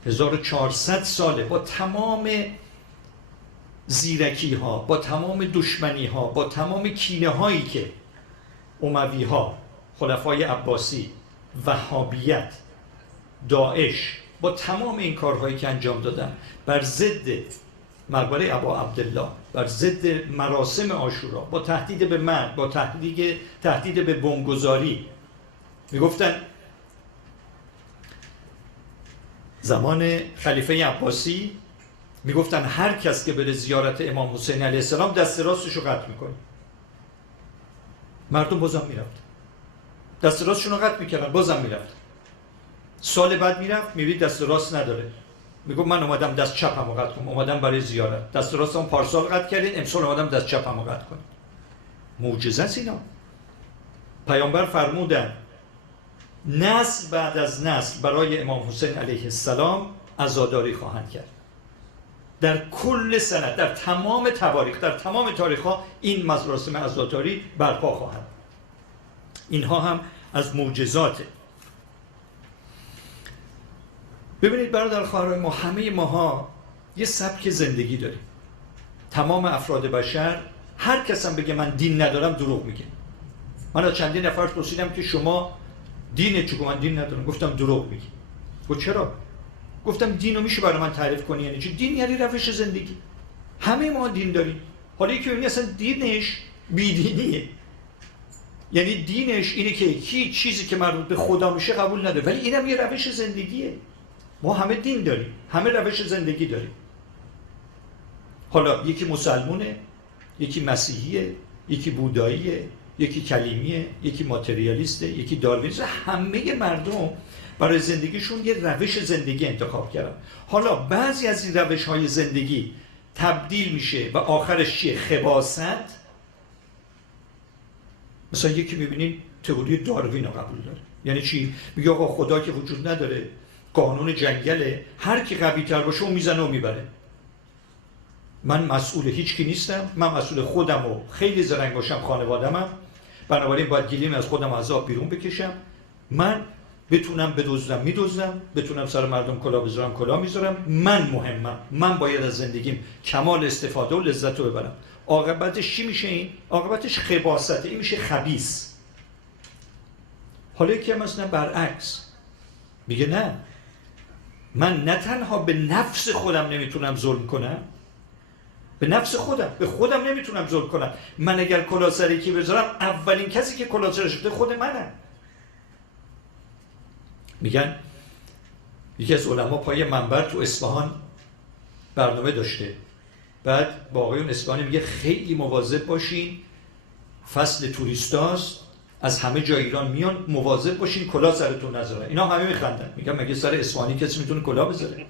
1400 ساله با تمام زیرکی ها، با تمام دشمنی ها، با تمام کینه هایی که اموی ها، خلفای عباسی، وهابیت، داعش، با تمام این کارهایی که انجام دادن بر ضد مقبره ابا عبدالله، بر ضد مراسم عاشورا، با تهدید به مرگ، با تهدید به بمبگذاری، میگفتن زمان خلیفه عباسی میگفتن هر کس که بره زیارت امام حسین علیه السلام دست راستش رو قطع میکنه. مردم بازم میرفت، دست راستشون رو قطع میکردن، بازم میرفت. سال بعد میرفت میبینید دست راست نداره، میگم من اومدم دست چپم رو قطع کنم، اومدم برای زیارت، دست راستم پارسال قطع کردین، امسال اومدم دست چپم رو قطع کنم. معجزه است اینا. پیامبر فرمودن نسل بعد از نسل برای امام حسین علیه السلام عزاداری خواهند کرد. در کل سنت، در تمام تواریخ، در تمام تاریخ ها این مراسم عزاداری برپا خواهند. اینها هم از معجزاته. ببینید برادر خواهرای ما، همه ماها یه سبک زندگی داریم. تمام افراد بشر، هر کس هم بگه من دین ندارم دروغ میگه. من از چندین نفر پرسیدم که شما دینه چی؟ من دین ندارم. گفتم دروغ میگی. گفت چرا؟ گفتم دینو میشه برای من تعریف کنی؟ یعنی چی؟ دین یعنی روش زندگی. همه ما دین داریم. حالا یکی میگه اصلا دینش بیدینیه، یعنی دینش اینه که هیچ چیزی که مربوط به خدا میشه قبول نداره، ولی اینم یه روش زندگیه. ما همه دین داریم، همه روش زندگی داریم. حالا یکی مسلمونه، یکی مسیحیه، یکی بوداییه، یکی کلیمیه، یکی ماتریالیسته، یکی داروینیسته. همه مردم برای زندگیشون یه روش زندگی انتخاب کردن. حالا بعضی از این روش‌های زندگی تبدیل میشه و آخرش چیه؟ خباثت. مثلا یکی میبینین تئوری داروین رو قبول داره. یعنی چی؟ میگه آقا خدا که وجود نداره، قانون جنگله، هر کی قوی تر باشه اون میزنه و میبره. من مسئول هیچ کی نیستم، من مسئول خودم و خیلی زرنگ باشم خانوادمم، بنابراین باید گلیم از خودم از آب بیرون بکشم. من بتونم بدزدم میدزدم، بتونم سر مردم کلاه بذارم کلاه میذارم، من مهمم، من باید از زندگیم کمال استفاده و لذت رو ببرم. عاقبتش چی میشه؟ این عاقبتش خباثته، این میشه خبیث. حالا یکی مثلا برعکس میگه نه، من نه تنها به نفس خودم نمیتونم ظلم کنم، به نفس خودم، به خودم نمیتونم ظلم کنم. من اگر کلاه سر یکی بذارم، اولین کسی که کلاه سرش بده خود منم. میگن یکی از علما پای منبر تو اصفهان برنامه داشته، بعد با آقایون اصفهانی میگه خیلی مواظب باشین، فصل توریستاست، از همه جای ایران میان، مواظب باشین کلاه سرتون نذارن. اینا همه میخندن، میگن مگه سر اصفهانی کسی میتونه کلاه بذاره؟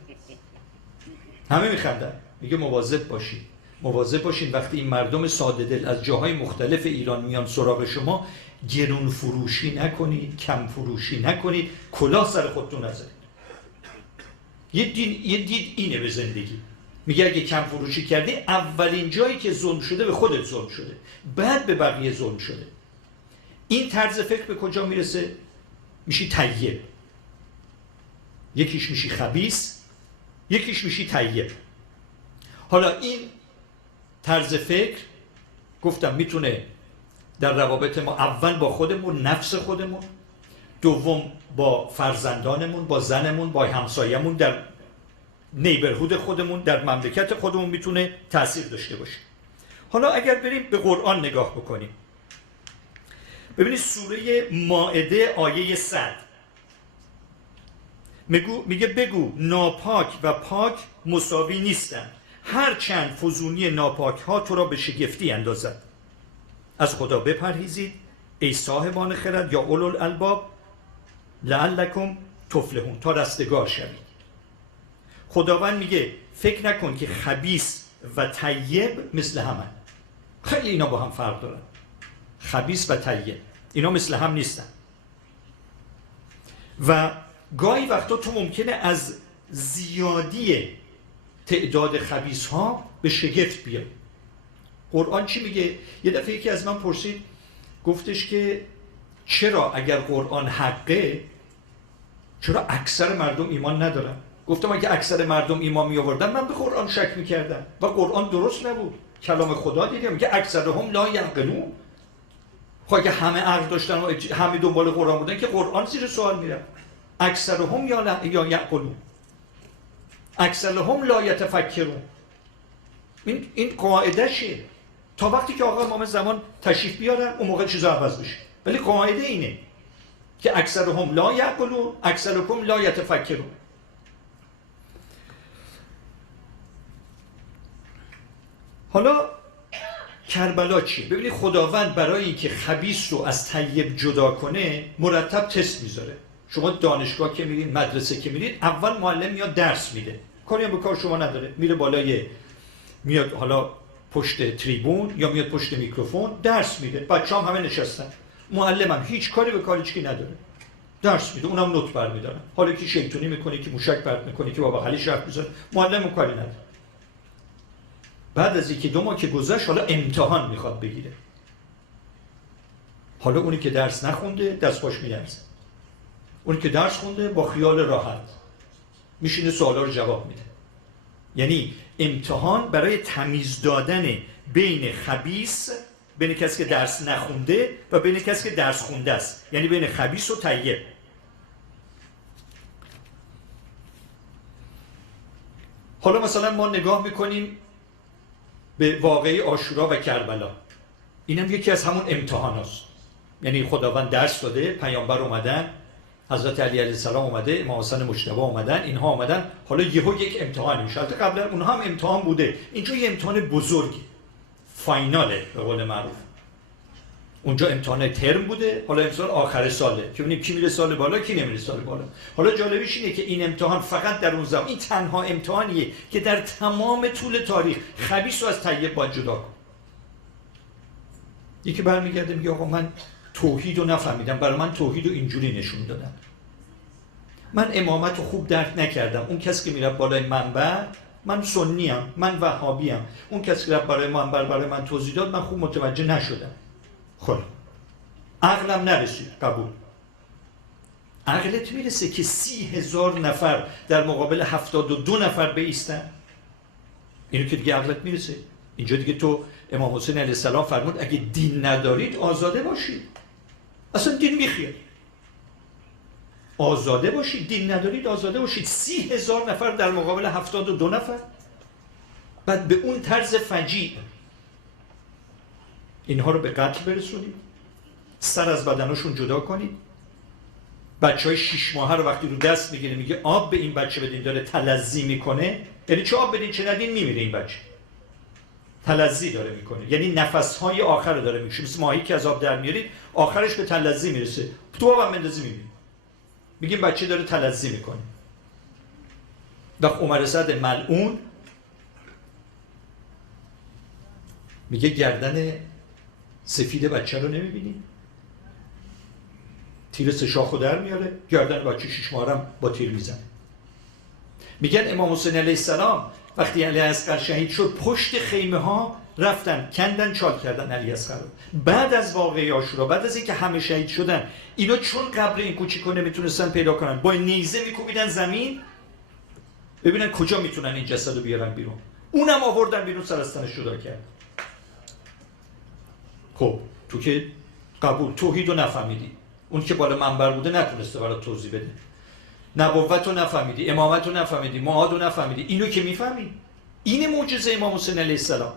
همه میخندن. میگه مواظب باشین، مواظب باشین وقتی این مردم ساده دل از جاهای مختلف ایران میان سراغ شما، گرون فروشی نکنید، کم فروشی نکنید، کلاه سر خودتون نذارید. یه دید اینه به زندگی. میگه اگه کم فروشی کردی، اولین جایی که ظلم شده به خودت ظلم شده، بعد به بقیه ظلم شده. این طرز فکر به کجا میرسه؟ میشی طیب. یکیش میشی خبیث، یکیش میشی طیب. حالا این طرز فکر گفتم میتونه در روابط ما اول با خودمون، نفس خودمون، دوم با فرزندانمون، با زنمون، با همسایمون، در نیبرهود خودمون، در مملکت خودمون میتونه تأثیر داشته باشه. حالا اگر بریم به قرآن نگاه بکنیم، ببینید سوره مائده آیه 100 میگه بگو ناپاک و پاک مساوی نیستند، هرچند فزونی ناپاک ها تو را به شگفتی اندازد. از خدا بپرهیزید ای صاحبان خرد یا اولو الالباب لعلکم تفلحون، تا رستگار شوید. خداوند میگه فکر نکن که خبیث و طیب مثل همن. خیلی اینا با هم فرق دارن. خبیث و طیب اینا مثل هم نیستن. و گاهی وقتا تو ممکنه از زیادی تعداد خبیث ها به شگفت بیای. قرآن چی میگه؟ یه دفعه یکی از من پرسید، گفتش که چرا اگر قرآن حقه، چرا اکثر مردم ایمان ندارن؟ گفتم اگه اکثر مردم ایمان می آوردن، من به قرآن شک میکردم و قرآن درست نبود، کلام خدا دیگه میگه اکثرهم لا یعقلون. خب اگه همه عقل داشتن و همه دنبال قرآن بودن که قرآن زیر سوال میره. اکثرهم یا یعقلون، اکثرهم لا یتفکرون. این قاعدهشه. تا وقتی که آقا امام زمان تشریف بیارن اون موقع چیزا عوض بشه، ولی قاعده اینه که اکثرهم لا یعقلون، اکثرکم لا یتفکرون. حالا کربلا چیه؟ ببینید خداوند برای اینکه خبیث رو از طیب جدا کنه مرتب تست میذاره. شما دانشگاه که میرین، مدرسه که میرین، اول معلم میاد درس میده، کاری هم به کار شما نداره، میره بالای، میاد حالا پشت تریبون یا میاد پشت میکروفون درس میده، بچه‌ها همه نشستن، معلمم هیچ کاری به کار هیچکی نداره، درس میده، اونم نوت برمی‌دارن. حالا کی شیطونی میکنه، کی موشک پرت میکنه، کی با بغلیش حرف میزنه، معلم کاری نداره. بعد از یکی دو ماه که گذشت، حالا امتحان میخواد بگیره. حالا اونی که درس نخونده دست پاش میلرزه، اونی که درس خونده با خیال راحت میشینه سوالا رو جواب میده. یعنی امتحان برای تمیز دادن بین خبیث، بین کسی که درس نخونده و بین کسی که درس خونده است، یعنی بین خبیث و طیب. حالا مثلا ما نگاه میکنیم به واقعه عاشورا و کربلا، اینم یکی از همون امتحان هست. یعنی خداوند درس داده، پیامبر اومدن، حضرت علی علیه السلام اومده، امام حسن مجتبی اومدن، اینها اومدن، حالا یهو یک امتحانی میشه. البته قبلا اونها هم امتحان بوده، اینجا یه امتحان بزرگی، فایناله به قول معروف. اونجا امتحان ترم بوده، حالا امتحان آخر ساله که ببینیم کی میره سال بالا کی نمیره سال بالا. حالا جالبیش اینه که این امتحان فقط در اون زمان، این تنها امتحانیه که در تمام طول تاریخ خبیث رو از طیب باید جدا کن. یکی برمیگرده میگه آقا من توحید رو نفهمیدم، برای من توحید رو اینجوری نشون دادن، من امامت رو خوب درک نکردم. اون کسی که میره بالای منبر من سنی ام، من وهابی ام. اون کسی که رفت برای من توضیح داد من خوب متوجه نشدم. خب عقلم نرسید. قبول. عقلت میرسه که 30,000 نفر در مقابل 72 نفر بایستن؟ اینو که دیگه عقلت میرسه. اینجا دیگه تو امام حسین علیه السلام فرمود اگه دین ندارید آزاده باشید. اصلا دین بیخیال. آزاده باشید، دین ندارید آزاده باشید. 30,000 نفر در مقابل 72 نفر. بعد به اون طرز فجیع اینها رو به قتل برسونید، سر از بدنشون جدا کنید. بچهای 6 ماهه رو وقتی رو دست میگیره میگه آب به این بچه بدین، داره تلذی میکنه. یعنی چه آب بدین چه ندین میمیره این بچه. تلذی داره میکنه، یعنی نفسهای آخر رو داره میکشه. مثل ماهی که از آب در میارید آخرش به تلذی میرسه، تو آبم بندازی میمیره. میگیم بچه داره تلذی میکنه. وقت عمر سعد ملعون میگه گردن سفید بچه رو نمیبینی؟ تیر 3 شاخو در میاره، گردن بچه 6 ماهرم با تیر میزنه. میگن امام حسین علیه السلام وقتی علی اصغر شهید شد پشت خیمه ها رفتن کندن چال کردن علی اصغر رو. بعد از واقعه عاشورا، بعد از اینکه همه شهید شدن، اینا چون قبر این کوچیکو نمیتونستن پیدا کنن با نیزه میکوبیدن زمین ببینن کجا میتونن این جسد رو بیارن بیرون. اونم آوردن بیرون، سر از تنش جدا کرد. خب تو که قبول توحید رو نفهمیدی، اون که بالا منبر بوده نتونسته برات توضیح بده. نبوت رو نفهمیدی، امامت رو نفهمیدی، معاد رو نفهمیدی. اینو که میفهمی. این معجزه امام حسین علیه السلام.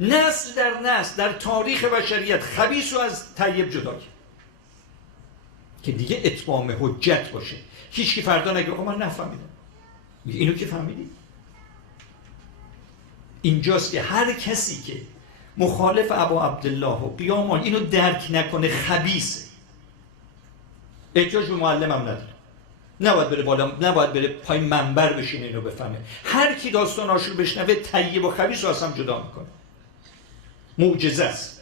نسل در نسل در تاریخ بشریت خبیث رو از طیب جدا کرد که دیگه اتمام حجت باشه. هیچ کی فردا نگه آقا من نفهمیدم. اینو که فهمیدی. اینجاست که هر کسی که مخالف ابا عبدالله و قیام اینو درک نکنه خبیثه. احتیاج به معلمم نداره. نباید بره بالا، نباید بره پای منبر بشینه اینو بفهمه. هر کی داستان عاشور بشنوه طیب و خبیث رو از هم جدا میکنه. معجزه است.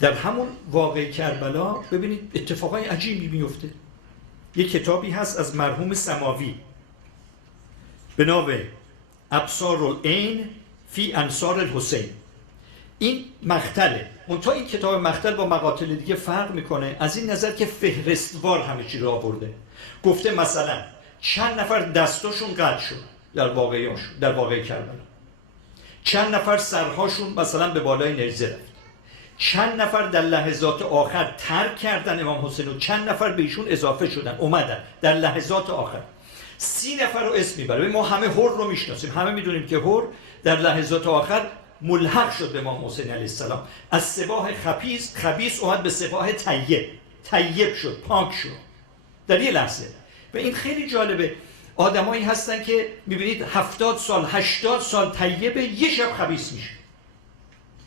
در همون واقعه کربلا ببینید اتفاقای عجیبی میفته. یک کتابی هست از مرحوم سماوی به نام ابصار العین فی انصار الحسین. این مقتله. منتها این کتاب مقتل با مقاتل دیگه فرق میکنه از این نظر که فهرستوار همه چی رو آورده. گفته مثلا چند نفر دستاشون قطع شد در واقعه کربلا، چند نفر سرهاشون مثلا به بالای نیزه رفت، چند نفر در لحظات آخر ترک کردن امام حسین و چند نفر به ایشون اضافه شدن اومدن در لحظات آخر. 30 نفر رو اسم میبره. ما همه هر رو میشناسیم، همه میدونیم که هر در لحظات آخر ملحق شد به امام حسین علیه السلام. از سپاه خبیث اومد به سپاه طیب شد، پاک شد در یه لحظه. و این خیلی جالبه. آدمایی هستن که میبینید 70 سال 80 سال طیبه، یه شب خبیث میشه.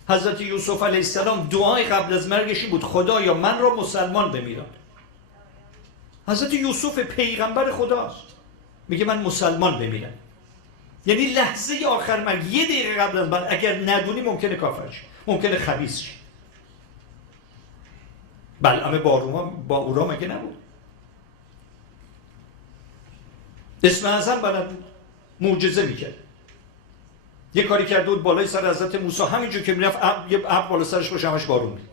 حضرت یوسف علیه السلام دعای قبل از مرگش این بود خدایا من را مسلمان بمیران. حضرت یوسف پیغمبر خداست، میگه من مسلمان بمیرم. یعنی لحظه آخر مرگ، یه دقیقه قبل از مرگ اگر ندونی ممکنه کافر شی، ممکنه خبیث شی. بلعم با اورا مگه نبود؟ اسم اعظم بلد بود، معجزه میکرد. یه کاری کرده بود بالای سر حضرت موسی، همینجور که میرفت یه ابر بالا سرش باشه همش بارون میاد.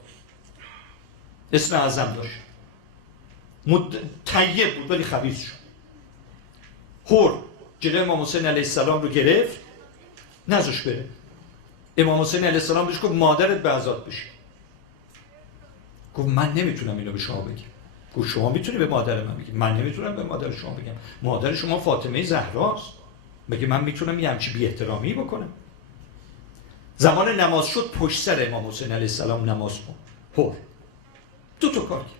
اسم اعظم داشت. طیب بود ولی خبیث شد. هر جلوی امام حسین علیه السلام رو گرفت، نذاش بره. امام حسین علیه السلام بهش گفت مادرت به عذاب بشه. گفت من نمیتونم اینو به شما بگم. گفت شما میتونی به مادر من بگی. من نمیتونم به مادر شما بگم. مادر شما فاطمه زهراست. مگه من میتونم یه همچی بی احترامی بکنم؟ زمان نماز شد پشت سر امام حسین علیه السلام نماز خون. هر دو تا کار کرد.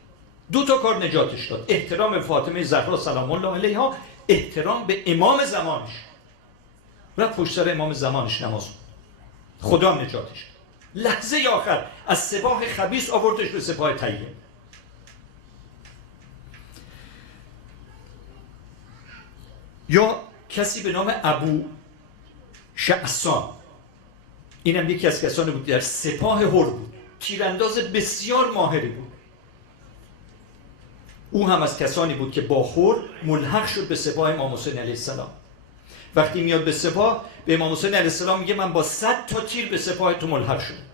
دو تا کار نجاتش داد. احترام فاطمه زهرا سلام الله علیها، احترام به امام زمانش. رفت پشت سر امام زمانش نماز خون. خدا هم نجاتش داد. لحظه آخر از سپاه خبیث آوردش به سپاه طیب. یا کسی به نام ابو شعثان، اینم یکی از کسانی بود در سپاه هر بود، تیرانداز بسیار ماهری بود. او هم از کسانی بود که با خور ملحق شد به سپاه امام حسین علیه السلام. وقتی میاد به سپاه، به امام حسین علیه السلام میگه من با 100 تا تیر به سپاه تو ملحق شدم.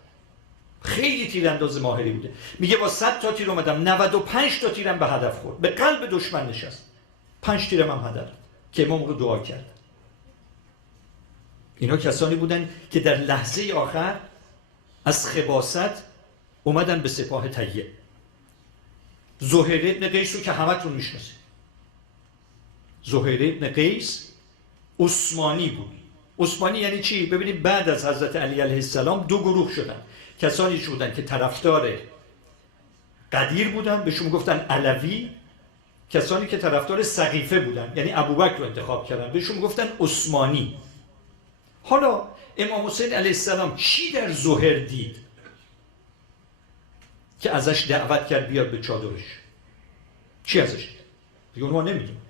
خیلی تیرانداز ماهری بوده. میگه با 100 تا تیر اومدم، 95 تا تیرم به هدف خورد، به قلب دشمن نشست، 5 تیرم هم هدف که امام رو دعا کرد. اینا کسانی بودن که در لحظه آخر از خباثت اومدن به سپاه طیب. زهیر ابن قیس رو که همتون میشناسید. زهیر ابن قیس عثمانی بود. عثمانی یعنی چی؟ ببینید بعد از حضرت علی علیه السلام دو گروه شدن. کسانی بودن که طرفدار قدیر بودن، بهشون گفتن علوی. کسانی که طرفدار سقیفه بودن، یعنی ابوبکر رو انتخاب کردن، بهشون گفتن عثمانی. حالا امام حسین علیه السلام چی در زهیر دید که ازش دعوت کرد بیاد به چادرش؟ چی ازش دید؟ دیگه ما نمیدونیم.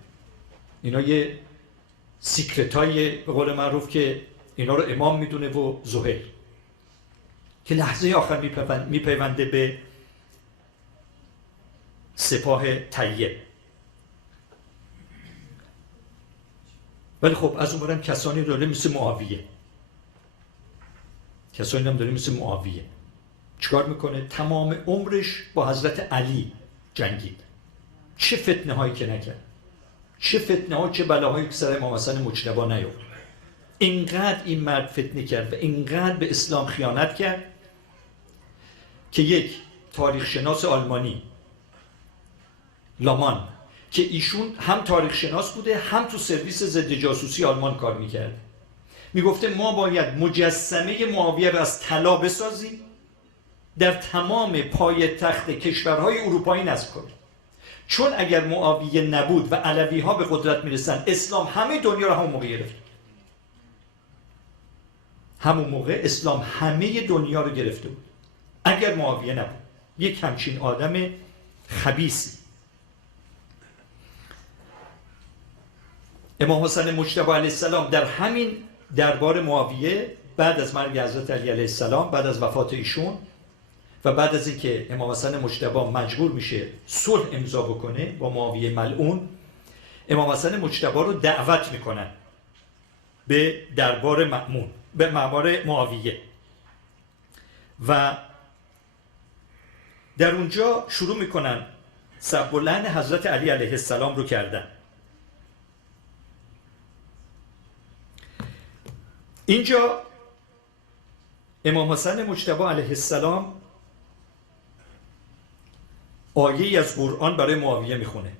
اینا یه سیکرتای به قول معروف که اینا رو امام میدونه و زهیر، که لحظه آخر میپیونده به سپاه طیب. ولی خب از اون برم کسانی داره مثل معاویه. کسانی هم داره مثل معاویه. چیکار میکنه؟ تمام عمرش با حضرت علی جنگید. چه فتنه هایی که نکرد، چه فتنه ها، چه بلاهایی که سر امام حسن مجتبی نیفت. اینقدر این مرد فتنه کرد و اینقدر به اسلام خیانت کرد که یک تاریخ شناس آلمانی، لامان، که ایشون هم تاریخ شناس بوده هم تو سرویس ضد جاسوسی آلمان کار میکرد، میگفته ما باید مجسمه معاویه رو از طلا بسازیم، در تمام پای تخت کشورهای اروپایی نصب کنیم، چون اگر معاویه نبود و علوی ها به قدرت میرسن، اسلام همه دنیا رو همون موقع گرفت. همون موقع اسلام همه دنیا رو گرفته بود اگر معاویه نبود. یک همچین آدم خبیثی. امام حسن مجتبی علیه السلام در همین دربار معاویه بعد از مرگ حضرت علی علیه السلام، بعد از وفات ایشون و بعد از اینکه امام حسن مجتبی مجبور میشه صلح امضا بکنه با معاویه ملعون، امام حسن مجتبی رو دعوت میکنن به دربار مأمون، به دربار معاویه، و در اونجا شروع میکنن سب و لعن حضرت علی علیه السلام رو کردن. اینجا امام حسن مجتبی علیه السلام آیه‌ای از قرآن برای معاویه میخونه.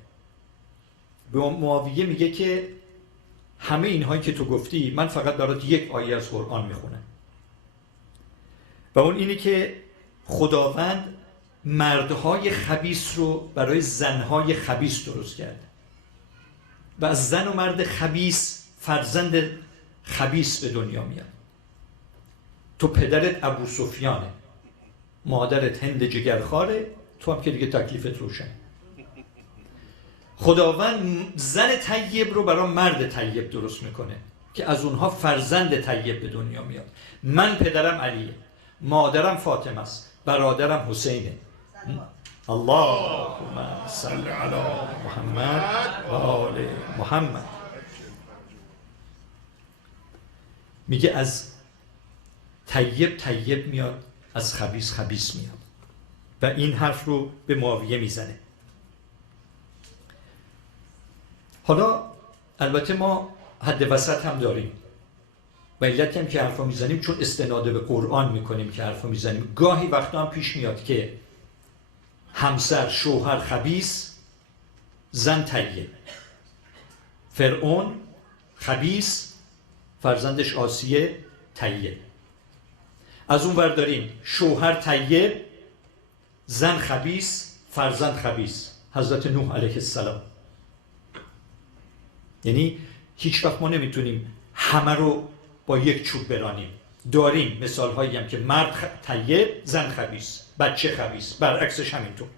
به معاویه میگه که همه اینهایی که تو گفتی من فقط برات یک آیه از قرآن میخونم، و اون اینه که خداوند مردهای خبیث رو برای زنهای خبیث درست کرده و از زن و مرد خبیث فرزند خبیث به دنیا میاد. تو پدرت ابو سفیانه، مادرت هند جگرخواره، تو هم که دیگه تکلیفت روشن. خداوند زن طیب رو برای مرد طیب درست میکنه که از اونها فرزند طیب به دنیا میاد. من پدرم علیه، مادرم فاطمه است، برادرم حسینه. اللهم صل علی محمد و آل محمد. میگه از طیب طیب میاد، از خبیث خبیث میاد، و این حرف رو به معاویه میزنه. حالا البته ما حد وسط هم داریم و علت هم که حرفا میزنیم چون استناد به قرآن میکنیم که حرفا میزنیم. گاهی وقتا هم پیش میاد که همسر شوهر خبیث، زن طیب. فرعون خبیث، فرزندش آسیه طیب. از اون ور داریم شوهر طیب، زن خبیث، فرزند خبیث، حضرت نوح علیه السلام. یعنی هیچ وقت ما نمیتونیم همه رو با یک چوب برانیم. داریم مثال هایی هم که مرد طیب، زن خبیث، بچه خبیث، برعکسش همینطور.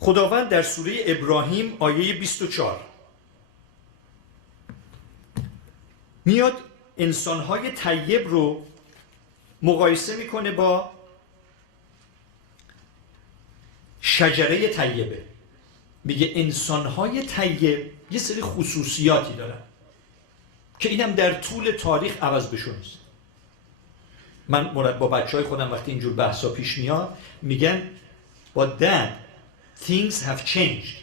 خداوند در سوره ابراهیم آیه 24 میاد انسانهای طیب رو مقایسه میکنه با شجره طیبه. میگه انسانهای طیب یه سری خصوصیاتی دارن که اینم در طول تاریخ عوض بشون نیست. من با بچهای خودم وقتی اینجور بحثا پیش میاد میگن با dad things have changed.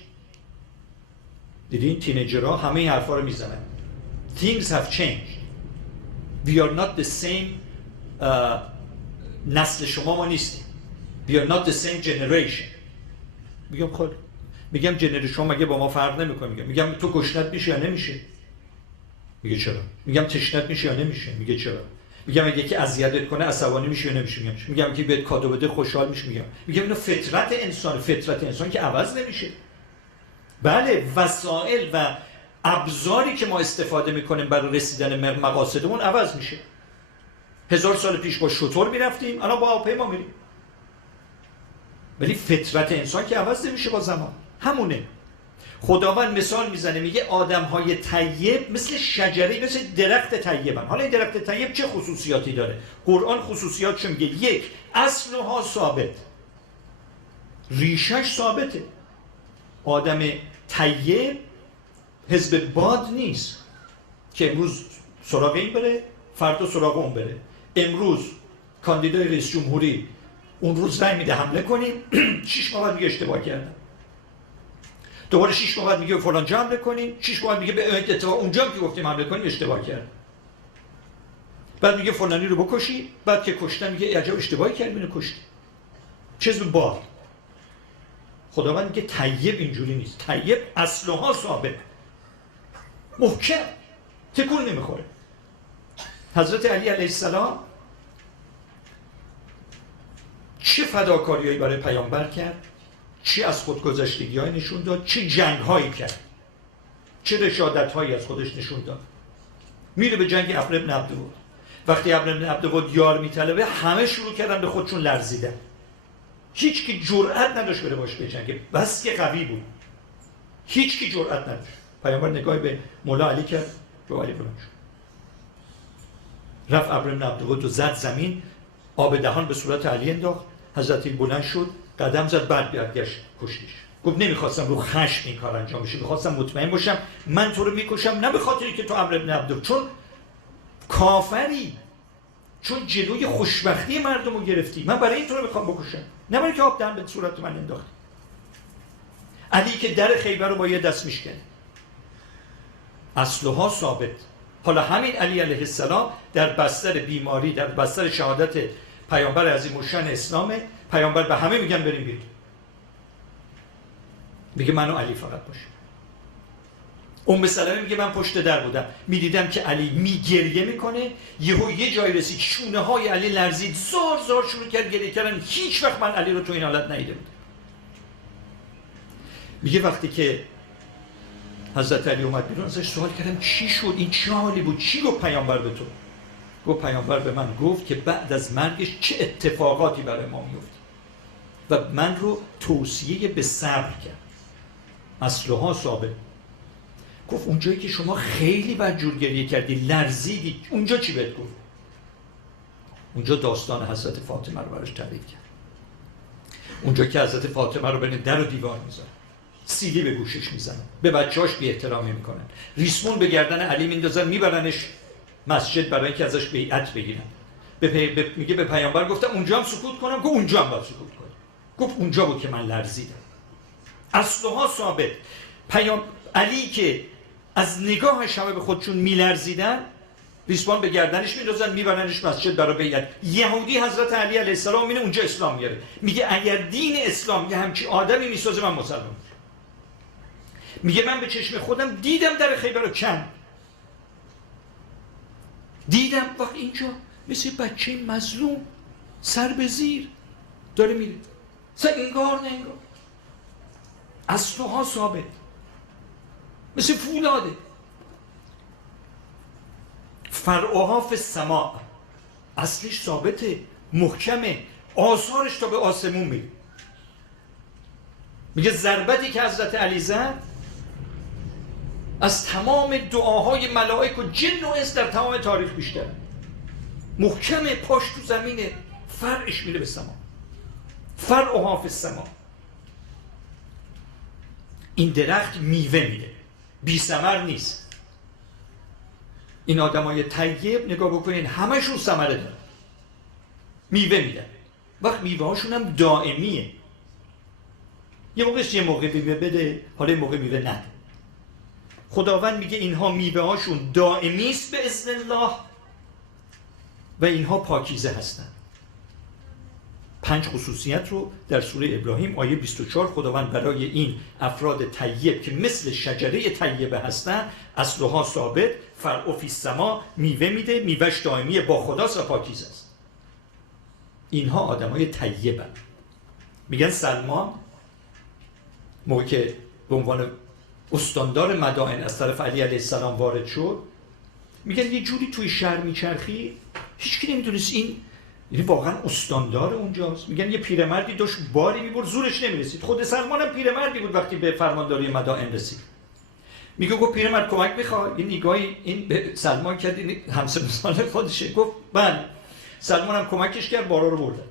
دیدین تینیجرها همه این حرفا رو میزنن. Things have changed. We are not the same. نسل شما ما نیستیم. We are not the same generation. میگم خب میگم جنریشن شما مگه با ما فرق نمیکنه؟ میگم تو گشنت میشه یا نمیشه؟ میگه چرا؟ میگم تشنت میشه یا نمیشه؟ میگه چرا؟ میگم اگه یکی اذیتت کنه عصبانی میشه یا نمیشه؟ میگم که بهت کادو بده خوشحال میشه. میگم اینو فطرت انسان که عوض نمیشه. بله وسایل و ابزاری که ما استفاده میکنیم برای رسیدن مقاصدمون عوض میشه. 1000 سال پیش با شتر میرفتیم، الان با هواپیما میریم. ولی فطرت انسان که عوض نمیشه با زمان. همونه. خداوند مثال میزنه میگه آدمهای طیب مثل شجره، مثل درخت طیبن. حالا این درخت طیب چه خصوصیاتی داره؟ قرآن خصوصیاتش میگه یک، اصلها ثابت، ریشش ثابته. آدم طیب حزب باد نیست که امروز سراغ این بره فردا سراغ اون بره. امروز کاندیدای رئیس جمهوری اون روز رای میده حمله کنیم 6 ماه بعد میگه اشتباه کردن، دوباره 6 ماه بعد میگه فلان جا حمله کنیم، 6 ماه بعد میگه به اتفاق اونجا که گفتیم حمله کنیم اشتباه کرد، بعد میگه فلانی رو بکشی، بعد که کشتن میگه عجب اشتباهی کردیم اینو کشتی. چیز باد. خداوند میگه طیب اینجوری نیست. طیب اصلها ثابت، محکم، تکون نمیخوره. حضرت علی علیه السلام چه فداکاریایی برای پیامبر کرد، چه از خودگذشتگی‌های نشون داد، چه جنگ‌هایی کرد، چه رشادت‌هایی از خودش نشون داد. میره به جنگ عمرو بن عبدود. وقتی عمرو بن عبدود یار میطلبه همه شروع کردن به خودشون لرزیدن. هیچ کی جرئت نداشت بره باش بجنگه، بس که قوی بود. هیچ کی جرئت نداشت. پیامبر نگاهی به مولا علی کرد، به علی بلند شد. رفت عمرو بن عبدود رو زد زمین، آب دهان به صورت علی انداخت. حضرت علی بلند شد، قدم زد، بعد برگشت کشتیش. گفت نمیخواستم رو خشم این کار انجام بشه، میخواستم مطمئن باشم من تو رو میکشم نه به خاطری که تو عمرو بن عبدود، چون کافری، چون جلوی خوشبختی مردم رو گرفتی، من برای این تو رو میخوام بکشم، نه برای که آب دهن به صورت من انداختی. علی که در خیبر رو با یه دست میشکنه. اصلها ثابت. حالا همین علی علیه السلام در بستر بیماری، در بستر شهادت پیامبر عظیم الشأن اسلامه، پیامبر به همه میگن بریم بیرون، میگه منو علی فقط باشه. ام سلمه میگه من پشت در بودم، میدیدم که علی میگریه میکنه، یه جای رسید شونه های علی لرزید، زار زار شروع کرد گریه کردن. هیچ وقت من علی رو تو این حالت ندیده بودم. میگه وقتی که حضرت علی اومد بیرون ازش سوال کردم چی شد، این چه حالی بود، چی گفت پیامبر به تو؟ گفت پیامبر به من گفت که بعد از مرگش چه اتفاقاتی برای ما میفته و من رو توصیه به صبر کرد. اصلها ثابت. گفت اونجایی که شما خیلی بدجور گریه کردی، لرزیدی، اونجا چی بهت گفت؟ اونجا داستان حضرت فاطمه رو براش تعریف کرد. اونجا که حضرت فاطمه رو بین در و دیوار میذاره، سیلی به گوشش میزنن، به بچه‌هاش بی احترامی میکنن، ریسمون به گردن علی میندازن، میبرنش مسجد برای اینکه ازش بیعت بگیرن. میگه به پیامبر گفتم اونجا هم سکوت کنم؟ گفت اونجا هم باید سکوت کنم. گفت اونجا بود که من لرزیدم. اصلها ثابت. علی که از نگاهش همه به خودشون میلرزیدن، ریسمان به گردنش میندازن، میبرنش مسجد برای بیعت. یهودی حضرت علی علیه السلام اینه اونجا اسلام میاره، میگه اگر دین اسلام یه همچین آدمی میسازه من مسلمان. میگه من به چشم خودم دیدم در خیبر رو کند، دیدم وقت اینجا مثل بچه مظلوم سر به زیر داره میره، انگار نه انگار. اصلها ثابت، مثل فولاده. فرعها فی السماء، اصلش ثابته، محکمه، آثارش تا به آسمون میره. میگه ضربتی که حضرت علی زد از تمام دعاهای ملائک و جن و انس در تمام تاریخ بیشتر، محکمه، پاش تو زمینه، فرعش میره به سما. فرعها فی السماء. این درخت میوه میده، بی ثمر نیست. این آدمای طیب نگاه بکنین همشون ثمره دارن، میوه میدن. وقت میوه هاشون هم دائمیه. یه موقع میوه بده، حالا یه موقع میوه نده. خداوند میگه اینها میوه هاشون دائمی است به اذن الله و اینها پاکیزه هستند. 5 خصوصیت رو در سوره ابراهیم آیه 24 خداوند برای این افراد طیب که مثل شجره طیبه هستند، اصلها ثابت، فرع فی السما، میوه میده، میوهش دائمیه، با خداست و پاکیزه است. اینها آدمای طیبن. میگن سلمان موقع که به عنوان استاندار مدائن از طرف علی علیه السلام وارد شد، میگن یه جوری توی شهر میچرخی هیچ کی نمیدونست این یعنی واقعا استاندار اونجاست. میگن یه پیرمردی داشت باری میبرد زورش نمیرسید. خود سلمان هم پیرمردی بود وقتی به فرمانداری مدائن رسید. میگه گفت پیرمرد کمک میخوای؟ یه نگاهی این به سلمان کرد، این همسن خودشه. گفت بله. سلمان هم کمکش کرد، بارا رو بردن.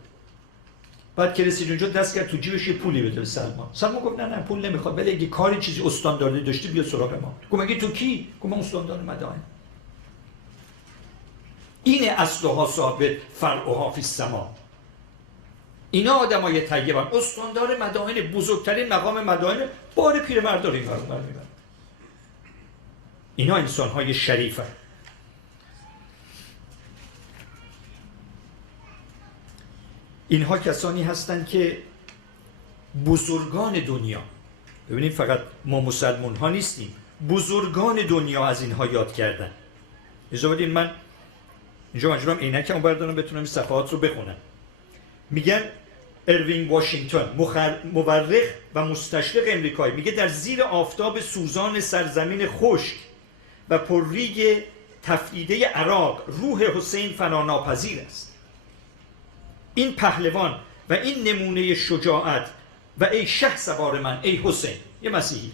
بعد که رسید اونجا دست کرد تو جیبش یه پولی بده به سلمان. سلمان گفت نه پول نمیخواد، ولی اگه کاری چیزی استانداری داشتی بیا سراغ ما. گفت مگه تو کی؟ گفت من استاندار مدائن. این اصلها ثابت، فرعها فی السما. اینا آدمای طیبن، استاندار مدائن، بزرگترین مقام مدائن، بار پیرمرد داره این کارو میکنه. اینا انسان‌های شریفن. اینها کسانی هستند که بزرگان دنیا، ببینید فقط ما مسلمان ها نیستیم، بزرگان دنیا از اینها یاد کردن. اجازه بدین من اینجا مجبورم عینکمو بردارم بتونم این صفحات رو بخونم. میگن اروینگ واشنگتن، مورخ و مستشرق امریکایی، میگه در زیر آفتاب سوزان سرزمین خشک و پرریگ تفییده عراق روح حسین فناناپذیر است. این پهلوان و این نمونه شجاعت و ای شه سوار من ای حسین، یه مسیحی.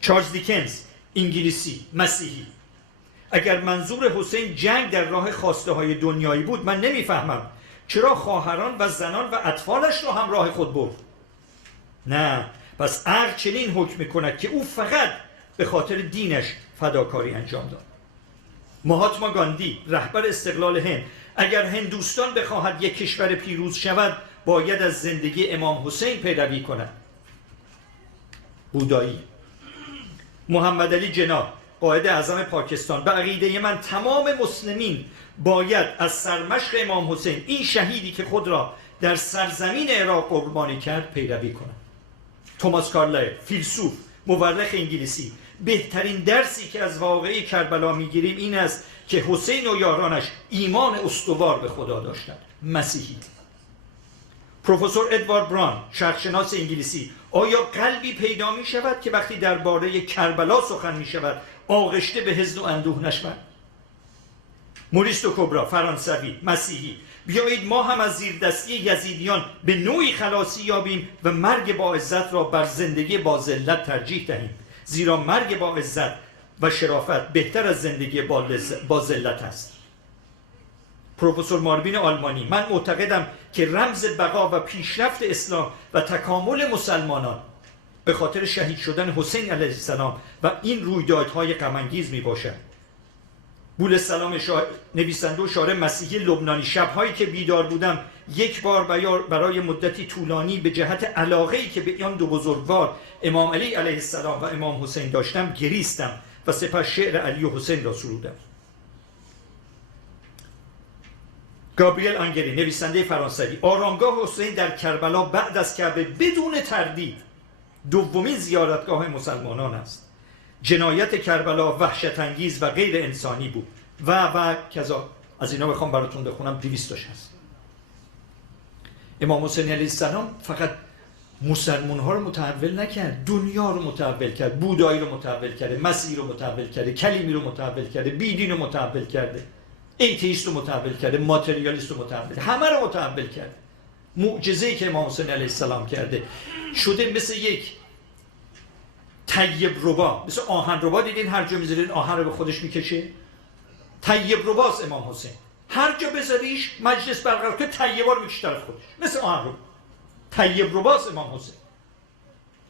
چارلز دیکنز، انگلیسی، مسیحی. اگر منظور حسین جنگ در راه خواسته های دنیایی بود، من نمیفهمم چرا خواهران و زنان و اطفالش را هم راه خود برد. نه، پس عقل چنین حکم میکند که او فقط به خاطر دینش فداکاری انجام داد. مهاتما گاندی، رهبر استقلال هند، اگر هندوستان بخواهد یک کشور پیروز شود باید از زندگی امام حسین پیروی کند. بودایی. محمد علی جناح، قائد اعظم پاکستان، به عقیده من تمام مسلمین باید از سرمشق امام حسین، این شهیدی که خود را در سرزمین عراق قربانی کرد، پیروی کنند. توماس کارلایل، فیلسوف، مورخ انگلیسی، بهترین درسی که از واقعه کربلا میگیریم این است که حسین و یارانش ایمان استوار به خدا داشتند. مسیحی. پروفسور ادوارد بران، شرقشناس انگلیسی، آیا قلبی پیدا می شود که وقتی درباره کربلا سخن می شود آغشته به حزن و اندوه نشود؟ موریس دو کبرا، فرانسوی، مسیحی، بیایید ما هم از زیردستی یزیدیان به نوعی خلاصی یابیم و مرگ با عزت را بر زندگی با ذلت ترجیح دهیم، زیرا مرگ با عزت و شرافت بهتر از زندگی با ذلت است. پروفسور ماربین آلمانی، من معتقدم که رمز بقا و پیشرفت اسلام و تکامل مسلمانان به خاطر شهید شدن حسین علیه السلام و این رویدادهای غم انگیز می باشد. بولسلام نویسنده و شاعر مسیحی لبنانی، شب‌هایی که بیدار بودم یک بار برای مدتی طولانی به جهت علاقه‌ای که به آن دو بزرگوار امام علی علیه السلام و امام حسین داشتم گریستم و سپس شعر علی و حسین را سرودم. گابریل آنگری، نویسنده فرانسوی، آرامگاه حسین در کربلا بعد از کعبه بدون تردید دومین زیارتگاه مسلمانان است. جنایت کربلا وحشت انگیز و غیر انسانی بود و کذا. از اینا بخوام براتون بخونم 200 تاش هست. امام حسین علیه السلام فقط مسلمان ها رو متحول نکرد، دنیا رو متحول کرد، بودایی رو متحول کرده، مسیحی رو متحول کرده، کلیمی رو متحول کرده، بیدین رو متحول کرده، ایتئیست رو متحول کرده، ماتریالیست رو متحول کرده، همه رو متحول کرده. معجزه‌ای که امام حسین علیه السلام کرده شده مثل یک طیب ربا، مثل آهن ربا. دیدین هر جا میذارین آهن رو به خودش میکشه؟ طیب رباست امام حسین، هر جا بذاریش مجلس برقرار که طیبا رو میکشه طرف خودش، مثل آهن ربا. طیب رباست امام حسین،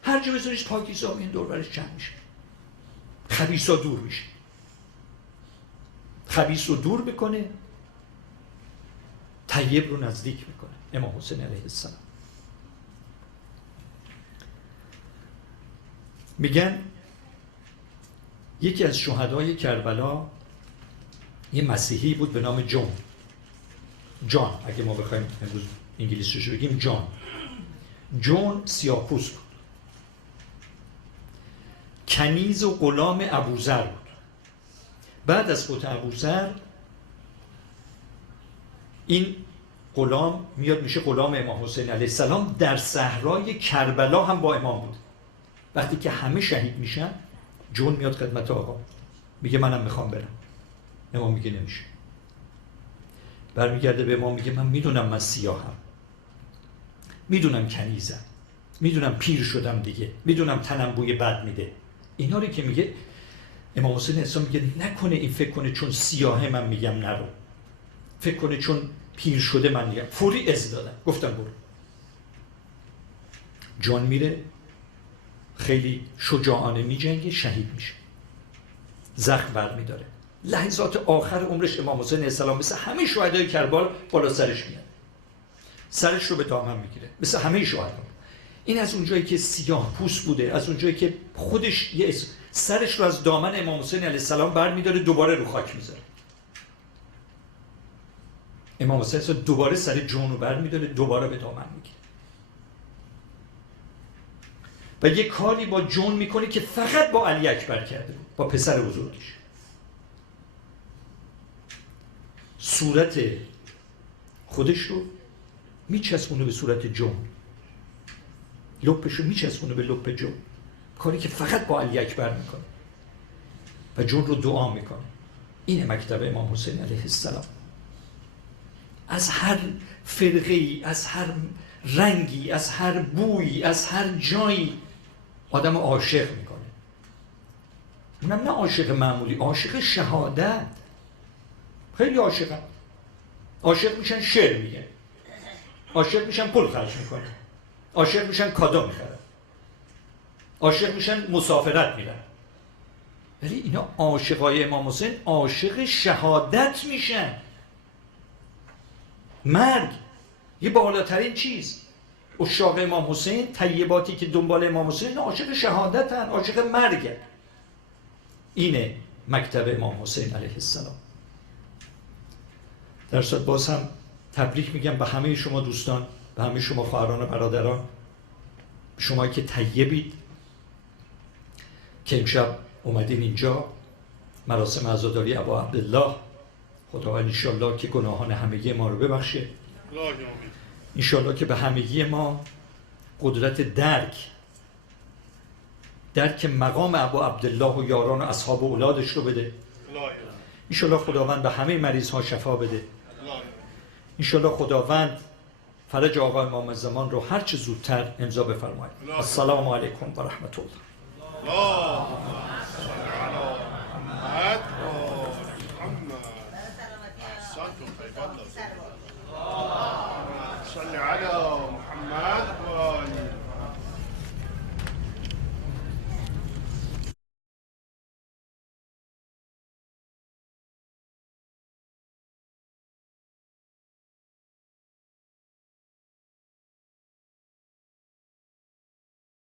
هر جا بذاریش پاکیزه این دور برش جمع میشه، خبیثا دور میشه. خبیث رو دور میکنه، طیب رو نزدیک میکنه. امام حسین علیه السلام میگن یکی از شهدای کربلا یه مسیحی بود به نام جان، اگه ما بخوایم امروز انگلیسیش بگیم جون سیاه‌پوست بود، کنیز و غلام ابوذر بود. بعد از فوت ابوذر این غلام میاد میشه غلام امام حسین علیه السلام. در صحرای کربلا هم با امام بود. وقتی که همه شهید میشن جون میاد خدمت آقا میگه منم میخوام برم. امام میگه نمیشه. برمیگرده به امام میگه من میدونم من سیاهم، میدونم کنیزم، میدونم پیر شدم دیگه، میدونم تنم بوی بد میده. اینا رو که میگه امام حسین اسلام میگه نکنه این فکر کنه چون سیاهه من میگم نرو، فکر کنه چون پیر شده من میگم. فوری اذن دادم، گفتم برو. جان میره خیلی شجاعانه میجنگه، شهید میشه، زخم برمیداره. لحظات آخر عمرش امام حسین علیه السلام مثل همه شهدای کربلا بالا سرش میاد، سرش رو به دامن میگیره مثل همه شهدا. این از اونجایی که سیاه پوست بوده، از اونجایی که خودش سرش رو از دامن امام حسین علیه السلام برمیداره دوباره رو خاک میذاره. امام حسین دوباره سر جون رو برمیداره دوباره به دامن میگیره و یه کاری با جون میکنه که فقط با علی اکبر کرده بود، با پسر بزرگش. صورت خودش رو میچسبونه به صورت جون، لپش رو میچسبونه به لپ جون، کاری که فقط با علی اکبر میکنه و جون رو دعا میکنه. اینه مکتب امام حسین علیه السلام. از هر فرقه‌ای، از هر رنگی، از هر بویی، از هر جایی آدم عاشق میکنه. اونم نه عاشق معمولی، عاشق شهادت. خیلی عاشقن، عاشق میشن شعر میگن، عاشق میشن پول خرج میکنن، عاشق میشن کادو میخرن، عاشق میشن مسافرت میرن. ولی اینا عاشقای امام حسین عاشق شهادت میشن. مرگ یه بالاترین چیز. عشاق امام حسین، طیباتی که دنبال امام حسین عاشق شهادتن، عاشق مرگن. اینه مکتب امام حسین علیه السلام. در صورت باز هم تبریک میگم به همه شما دوستان، به همه شما خواهران و برادران، شما که طیبید که امشب اومدین اینجا مراسم عزاداری ابا عبدالله. خداوند انشالله که گناهان همگی ما رو ببخشه، انشالله که به همگی ما قدرت درک مقام ابا عبدالله و یاران و اصحاب و اولادش رو بده. انشالله خداوند به همه مریض ها شفا بده. انشالله خداوند فرج آقا امام زمان رو هر چه زودتر امضا بفرماید. السلام علیکم و رحمت الله.